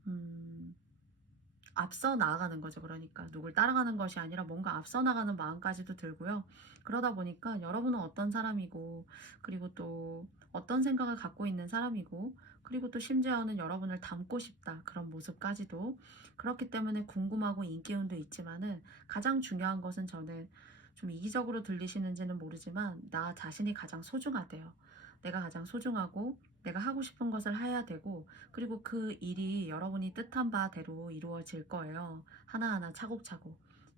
음, 앞서 나아가는 거죠. 그러니까 누굴 따라가는 것이 아니라 뭔가 앞서 나가는 마음까지도 들고요. 그러다 보니까 여러분은 어떤 사람이고, 그리고 또 어떤 생각을 갖고 있는 사람이고, 그리고 또 심지어는 여러분을 닮고 싶다 그런 모습까지도, 그렇기 때문에 궁금하고 인기운도 있지만은 가장 중요한 것은, 저는 좀 이기적으로 들리시는지는 모르지만 나 자신이 가장 소중하대요. 내가 가장 소중하고 내가 하고 싶은 것을 해야 되고, 그리고 그 일이 여러분이 뜻한 바대로 이루어질 거예요. 하나하나 차곡차곡.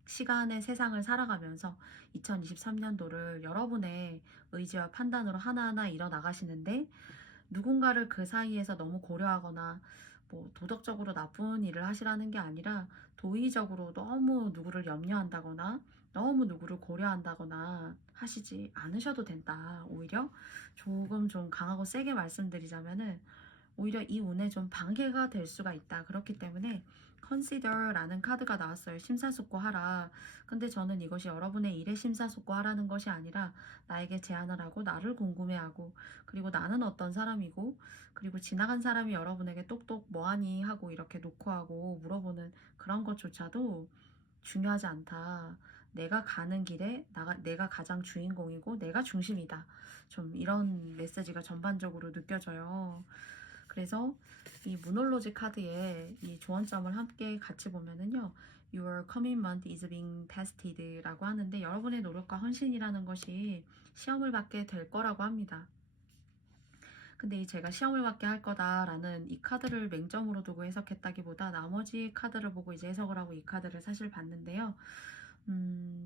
시간의 세상을 살아가면서 2023년도를 여러분의 의지와 판단으로 하나하나 이뤄나가시는데, 누군가를 그 사이에서 너무 고려하거나 뭐 도덕적으로 나쁜 일을 하시라는 게 아니라, 도의적으로 너무 누구를 염려한다거나 너무 누구를 고려한다거나 하시지 않으셔도 된다. 오히려 조금 좀 강하고 세게 말씀드리자면은, 오히려 이 운에 좀 방해가 될 수가 있다. 그렇기 때문에 consider라는 카드가 나왔어요. 심사숙고하라. 근데 저는 이것이 여러분의 일에 심사숙고하라는 것이 아니라, 나에게 제안을 하고 나를 궁금해하고, 그리고 나는 어떤 사람이고, 그리고 지나간 사람이 여러분에게 똑똑 뭐하니 하고 이렇게 놓고 하고 물어보는 그런 것조차도 중요하지 않다. 내가 가는 길에 내가 가장 주인공이고 내가 중심이다. 좀 이런 메시지가 전반적으로 느껴져요. 그래서 이 무놀로지 카드에 이 조언점을 함께 같이 보면은요. Your commitment is being tested 라고 하는데, 여러분의 노력과 헌신이라는 것이 시험을 받게 될 거라고 합니다. 근데 이 제가 시험을 받게 할 거다라는 이 카드를 맹점으로 두고 해석했다기보다, 나머지 카드를 보고 이제 해석을 하고 이 카드를 사실 봤는데요.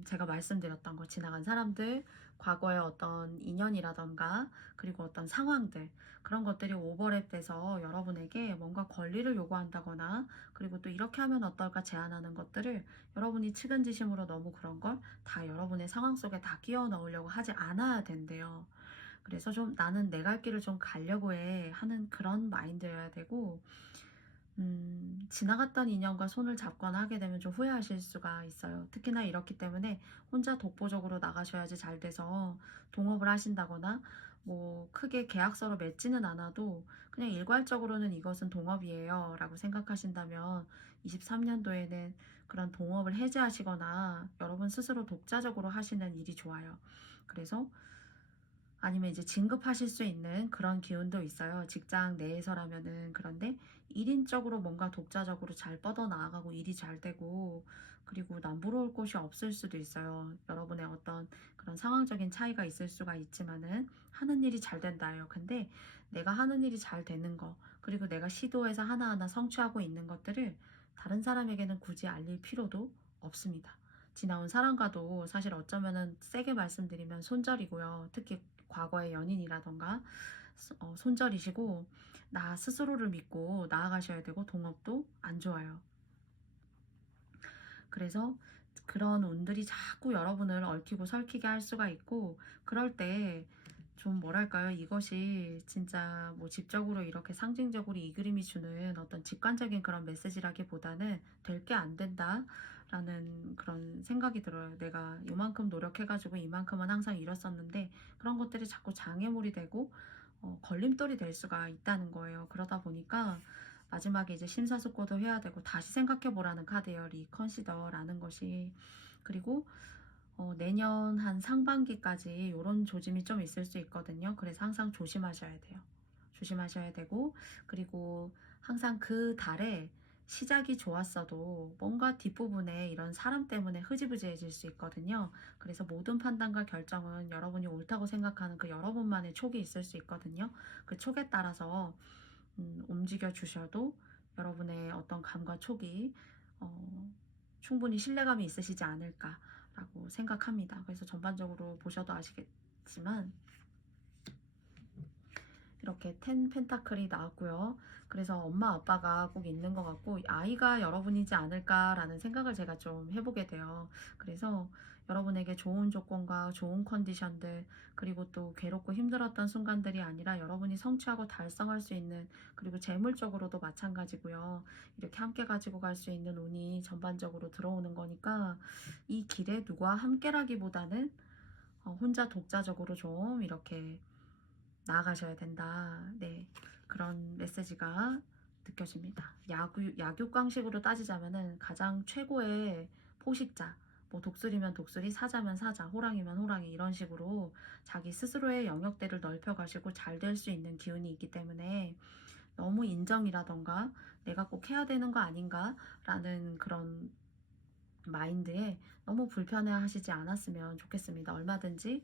제가 말씀드렸던 거, 지나간 사람들, 과거의 어떤 인연이라던가, 그리고 어떤 상황들, 그런 것들이 오버랩돼서 여러분에게 뭔가 권리를 요구한다거나, 그리고 또 이렇게 하면 어떨까 제안하는 것들을 여러분이 측은지심으로 너무 그런 걸 다 여러분의 상황 속에 다 끼워 넣으려고 하지 않아야 된대요. 그래서 좀 나는 내 갈 길을 좀 가려고 해 하는 그런 마인드여야 되고, 지나갔던 인연과 손을 잡거나 하게 되면 좀 후회하실 수가 있어요. 특히나 이렇기 때문에 혼자 독보적으로 나가셔야지 잘 돼서, 동업을 하신다거나 뭐 크게 계약서로 맺지는 않아도 그냥 일괄적으로는 이것은 동업이에요 라고 생각하신다면, 23년도에는 그런 동업을 해제하시거나 여러분 스스로 독자적으로 하시는 일이 좋아요. 그래서 아니면 이제 진급하실 수 있는 그런 기운도 있어요. 직장 내에서라면은. 그런데 1인적으로 뭔가 독자적으로 잘 뻗어나가고 일이 잘 되고, 그리고 남부러울 곳이 없을 수도 있어요. 여러분의 어떤 그런 상황적인 차이가 있을 수가 있지만은 하는 일이 잘 된다예요. 근데 내가 하는 일이 잘 되는 거, 그리고 내가 시도해서 하나하나 성취하고 있는 것들을 다른 사람에게는 굳이 알릴 필요도 없습니다. 지나온 사람과도 사실 어쩌면은 세게 말씀드리면 손절이고요. 특히 과거의 연인이라던가 손절이시고, 나 스스로를 믿고 나아가셔야 되고, 동업도 안 좋아요. 그래서 그런 운들이 자꾸 여러분을 얽히고 설키게 할 수가 있고, 그럴 때 좀 뭐랄까요, 이것이 진짜 뭐 집적으로 이렇게 상징적으로 이 그림이 주는 어떤 직관적인 그런 메시지라기보다는 될 게 안 된다 라는 그런 생각이 들어요. 내가 이만큼 노력해가지고 이만큼은 항상 이뤘었는데, 그런 것들이 자꾸 장애물이 되고 걸림돌이 될 수가 있다는 거예요. 그러다 보니까 마지막에 이제 심사숙고도 해야 되고 다시 생각해 보라는 카드예요. 리컨시더라는 것이. 그리고 내년 한 상반기까지 이런 조짐이 좀 있을 수 있거든요. 그래서 항상 조심하셔야 돼요. 조심하셔야 되고, 그리고 항상 그 달에 시작이 좋았어도 뭔가 뒷부분에 이런 사람 때문에 흐지부지해질 수 있거든요. 그래서 모든 판단과 결정은 여러분이 옳다고 생각하는 그 여러분만의 촉이 있을 수 있거든요. 그 촉에 따라서 움직여 주셔도 여러분의 어떤 감과 촉이 어, 충분히 신뢰감이 있으시지 않을까라고 생각합니다. 그래서 전반적으로 보셔도 아시겠지만 이렇게 텐 펜타클이 나왔고요. 그래서 엄마 아빠가 꼭 있는 것 같고 아이가 여러분이지 않을까라는 생각을 제가 좀 해보게 돼요. 그래서 여러분에게 좋은 조건과 좋은 컨디션들, 그리고 또 괴롭고 힘들었던 순간들이 아니라 여러분이 성취하고 달성할 수 있는, 그리고 재물적으로도 마찬가지고요. 이렇게 함께 가지고 갈 수 있는 운이 전반적으로 들어오는 거니까 이 길에 누구와 함께라기보다는 혼자 독자적으로 좀 이렇게 나아가셔야 된다. 네, 그런 메시지가 느껴집니다. 약육강식으로 따지자면은 가장 최고의 포식자, 뭐 독수리면 독수리, 사자면 사자, 호랑이면 호랑이, 이런 식으로 자기 스스로의 영역대를 넓혀가시고 잘 될 수 있는 기운이 있기 때문에 너무 인정이라던가 내가 꼭 해야 되는 거 아닌가 라는 그런 마인드에 너무 불편해하시지 않았으면 좋겠습니다. 얼마든지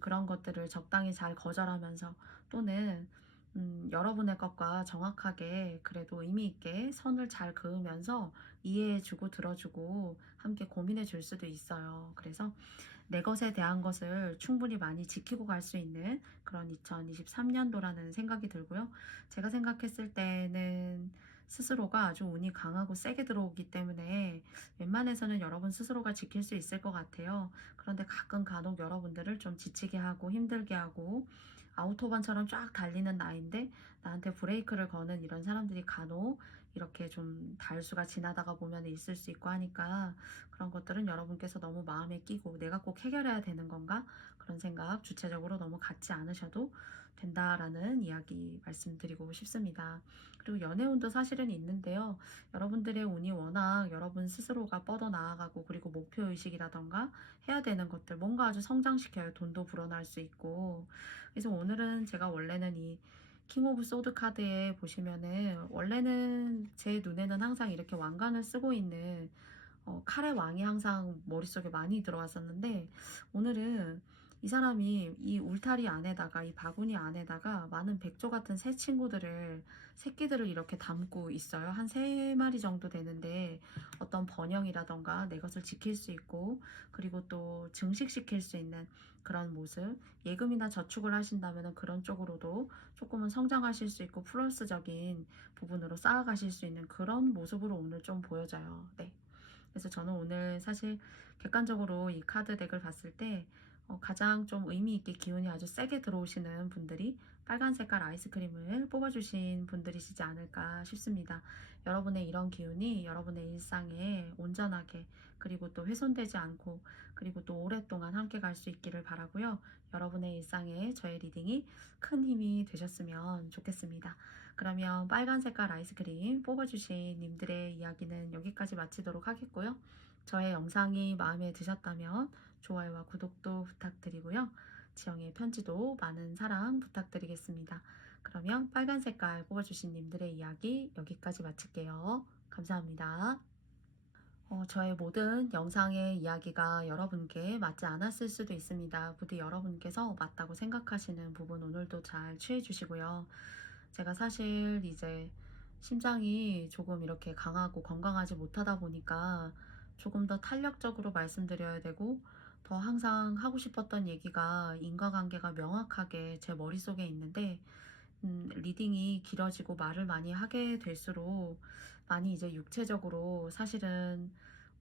그런 것들을 적당히 잘 거절하면서, 또는 여러분의 것과 정확하게 그래도 의미 있게 선을 잘 그으면서 이해해주고 들어주고 함께 고민해 줄 수도 있어요. 그래서 내 것에 대한 것을 충분히 많이 지키고 갈 수 있는 그런 2023년도라는 생각이 들고요. 제가 생각했을 때는 스스로가 아주 운이 강하고 세게 들어오기 때문에 웬만해서는 여러분 스스로가 지킬 수 있을 것 같아요. 그런데 가끔 간혹 여러분들을 좀 지치게 하고 힘들게 하고 아우토반처럼 쫙 달리는 나인데 나한테 브레이크를 거는 이런 사람들이 간혹 이렇게 좀 달수가 지나다가 보면 있을 수 있고 하니까, 그런 것들은 여러분께서 너무 마음에 끼고 내가 꼭 해결해야 되는 건가? 그런 생각 주체적으로 너무 갖지 않으셔도 된다라는 이야기 말씀드리고 싶습니다. 그리고 연애운도 사실은 있는데요. 여러분들의 운이 워낙 여러분 스스로가 뻗어나아가고, 그리고 목표의식이라던가 해야 되는 것들 뭔가 아주 성장시켜요. 돈도 불어날 수 있고. 그래서 오늘은 제가 원래는 이 킹 오브 소드 카드에 보시면은 원래는 제 눈에는 항상 이렇게 왕관을 쓰고 있는 칼의 왕이 항상 머릿속에 많이 들어왔었는데, 오늘은 이 사람이 이 울타리 안에다가, 이 바구니 안에다가 많은 백조 같은 새 친구들을, 새끼들을 이렇게 담고 있어요. 한 3마리 정도 되는데 어떤 번영이라던가 내 것을 지킬 수 있고, 그리고 또 증식시킬 수 있는 그런 모습, 예금이나 저축을 하신다면 그런 쪽으로도 조금은 성장하실 수 있고 플러스적인 부분으로 쌓아가실 수 있는 그런 모습으로 오늘 좀 보여져요. 네. 그래서 저는 오늘 사실 객관적으로 이 카드 덱을 봤을 때 가장 좀 의미 있게 기운이 아주 세게 들어오시는 분들이 빨간 색깔 아이스크림을 뽑아주신 분들이시지 않을까 싶습니다. 여러분의 이런 기운이 여러분의 일상에 온전하게, 그리고 또 훼손되지 않고, 그리고 또 오랫동안 함께 갈 수 있기를 바라고요. 여러분의 일상에 저의 리딩이 큰 힘이 되셨으면 좋겠습니다. 그러면 빨간 색깔 아이스크림 뽑아주신 님들의 이야기는 여기까지 마치도록 하겠고요. 저의 영상이 마음에 드셨다면 좋아요와 구독도 부탁드리고요. 지영의 편지도 많은 사랑 부탁드리겠습니다. 그러면 빨간 색깔 뽑아주신 님들의 이야기 여기까지 마칠게요. 감사합니다. 저의 모든 영상의 이야기가 여러분께 맞지 않았을 수도 있습니다. 부디 여러분께서 맞다고 생각하시는 부분 오늘도 잘 취해 주시고요. 제가 사실 이제 심장이 조금 이렇게 강하고 건강하지 못하다 보니까 조금 더 탄력적으로 말씀드려야 되고, 더 항상 하고 싶었던 얘기가 인과관계가 명확하게 제 머릿속에 있는데, 리딩이 길어지고 말을 많이 하게 될수록 많이 이제 육체적으로 사실은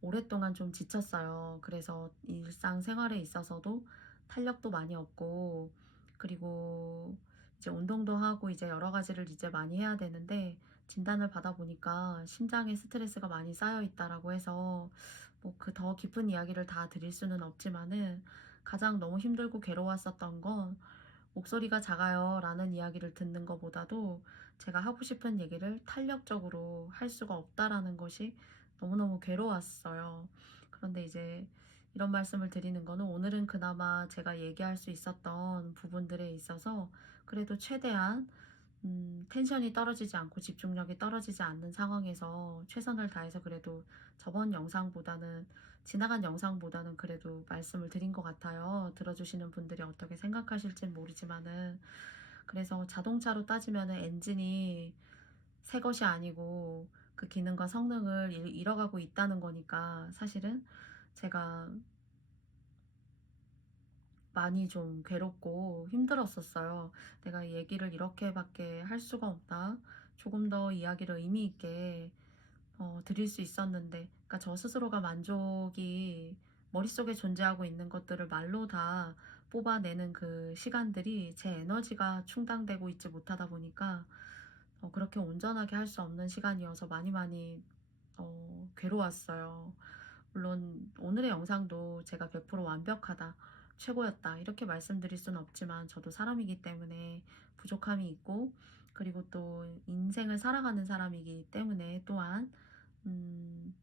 오랫동안 좀 지쳤어요. 그래서 일상생활에 있어서도 탄력도 많이 없고, 그리고 이제 운동도 하고 이제 여러 가지를 이제 많이 해야 되는데, 진단을 받아보니까 심장에 스트레스가 많이 쌓여 있다라고 해서 뭐 그 더 깊은 이야기를 다 드릴 수는 없지만은, 가장 너무 힘들고 괴로웠었던 건 목소리가 작아요 라는 이야기를 듣는 것보다도 제가 하고 싶은 얘기를 탄력적으로 할 수가 없다라는 것이 너무너무 괴로웠어요. 그런데 이제 이런 말씀을 드리는 거는, 오늘은 그나마 제가 얘기할 수 있었던 부분들에 있어서 그래도 최대한 텐션이 떨어지지 않고 집중력이 떨어지지 않는 상황에서 최선을 다해서 그래도 저번 영상보다는, 지나간 영상보다는 그래도 말씀을 드린 것 같아요. 들어주시는 분들이 어떻게 생각하실진 모르지만은, 그래서 자동차로 따지면은 엔진이 새 것이 아니고 그 기능과 성능을 잃어가고 있다는 거니까 사실은 제가 많이 좀 괴롭고 힘들었었어요. '내가 이 얘기를 이렇게밖에 할 수가 없나? 조금 더 이야기를 의미 있게 드릴 수 있었는데.' 그러니까 저 스스로가 만족이 머릿속에 존재하고 있는 것들을 말로 다 뽑아내는 그 시간들이 제 에너지가 충당되고 있지 못하다 보니까 그렇게 온전하게 할 수 없는 시간이어서 많이 많이 괴로웠어요. 물론 오늘의 영상도 제가 100% 완벽하다, 최고였다 이렇게 말씀드릴 수는 없지만 저도 사람이기 때문에 부족함이 있고, 그리고 또 인생을 살아가는 사람이기 때문에 또한 음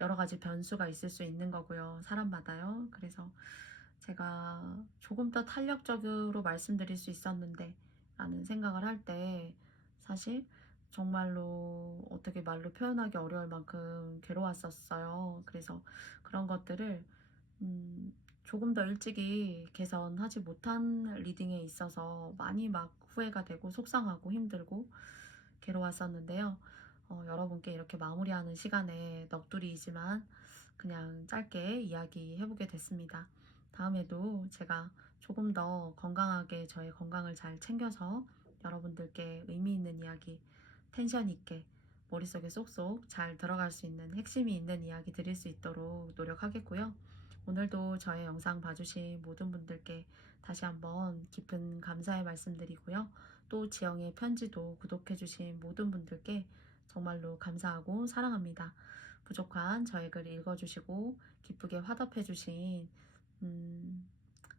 여러 가지 변수가 있을 수 있는 거고요. 사람마다요. 그래서 제가 조금 더 탄력적으로 말씀드릴 수 있었는데 라는 생각을 할 때 사실 정말로 어떻게 말로 표현하기 어려울 만큼 괴로웠었어요. 그래서 그런 것들을 조금 더 일찍이 개선하지 못한 리딩에 있어서 많이 막 후회가 되고 속상하고 힘들고 괴로웠었는데요. 여러분께 이렇게 마무리하는 시간에 넋두리이지만 그냥 짧게 이야기해 보게 됐습니다. 다음에도 제가 조금 더 건강하게 저의 건강을 잘 챙겨서 여러분들께 의미 있는 이야기, 텐션 있게 머릿속에 쏙쏙 잘 들어갈 수 있는 핵심이 있는 이야기 드릴 수 있도록 노력하겠고요. 오늘도 저의 영상 봐주신 모든 분들께 다시 한번 깊은 감사의 말씀드리고요. 또 지영의 편지도 구독해주신 모든 분들께 정말로 감사하고 사랑합니다. 부족한 저의 글 읽어주시고 기쁘게 화답해주신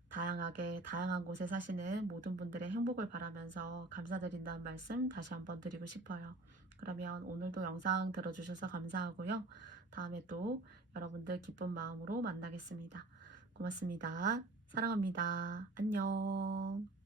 다양하게 다양한 곳에 사시는 모든 분들의 행복을 바라면서 감사드린다는 말씀 다시 한번 드리고 싶어요. 그러면 오늘도 영상 들어주셔서 감사하고요. 다음에 또 여러분들 기쁜 마음으로 만나겠습니다. 고맙습니다. 사랑합니다. 안녕.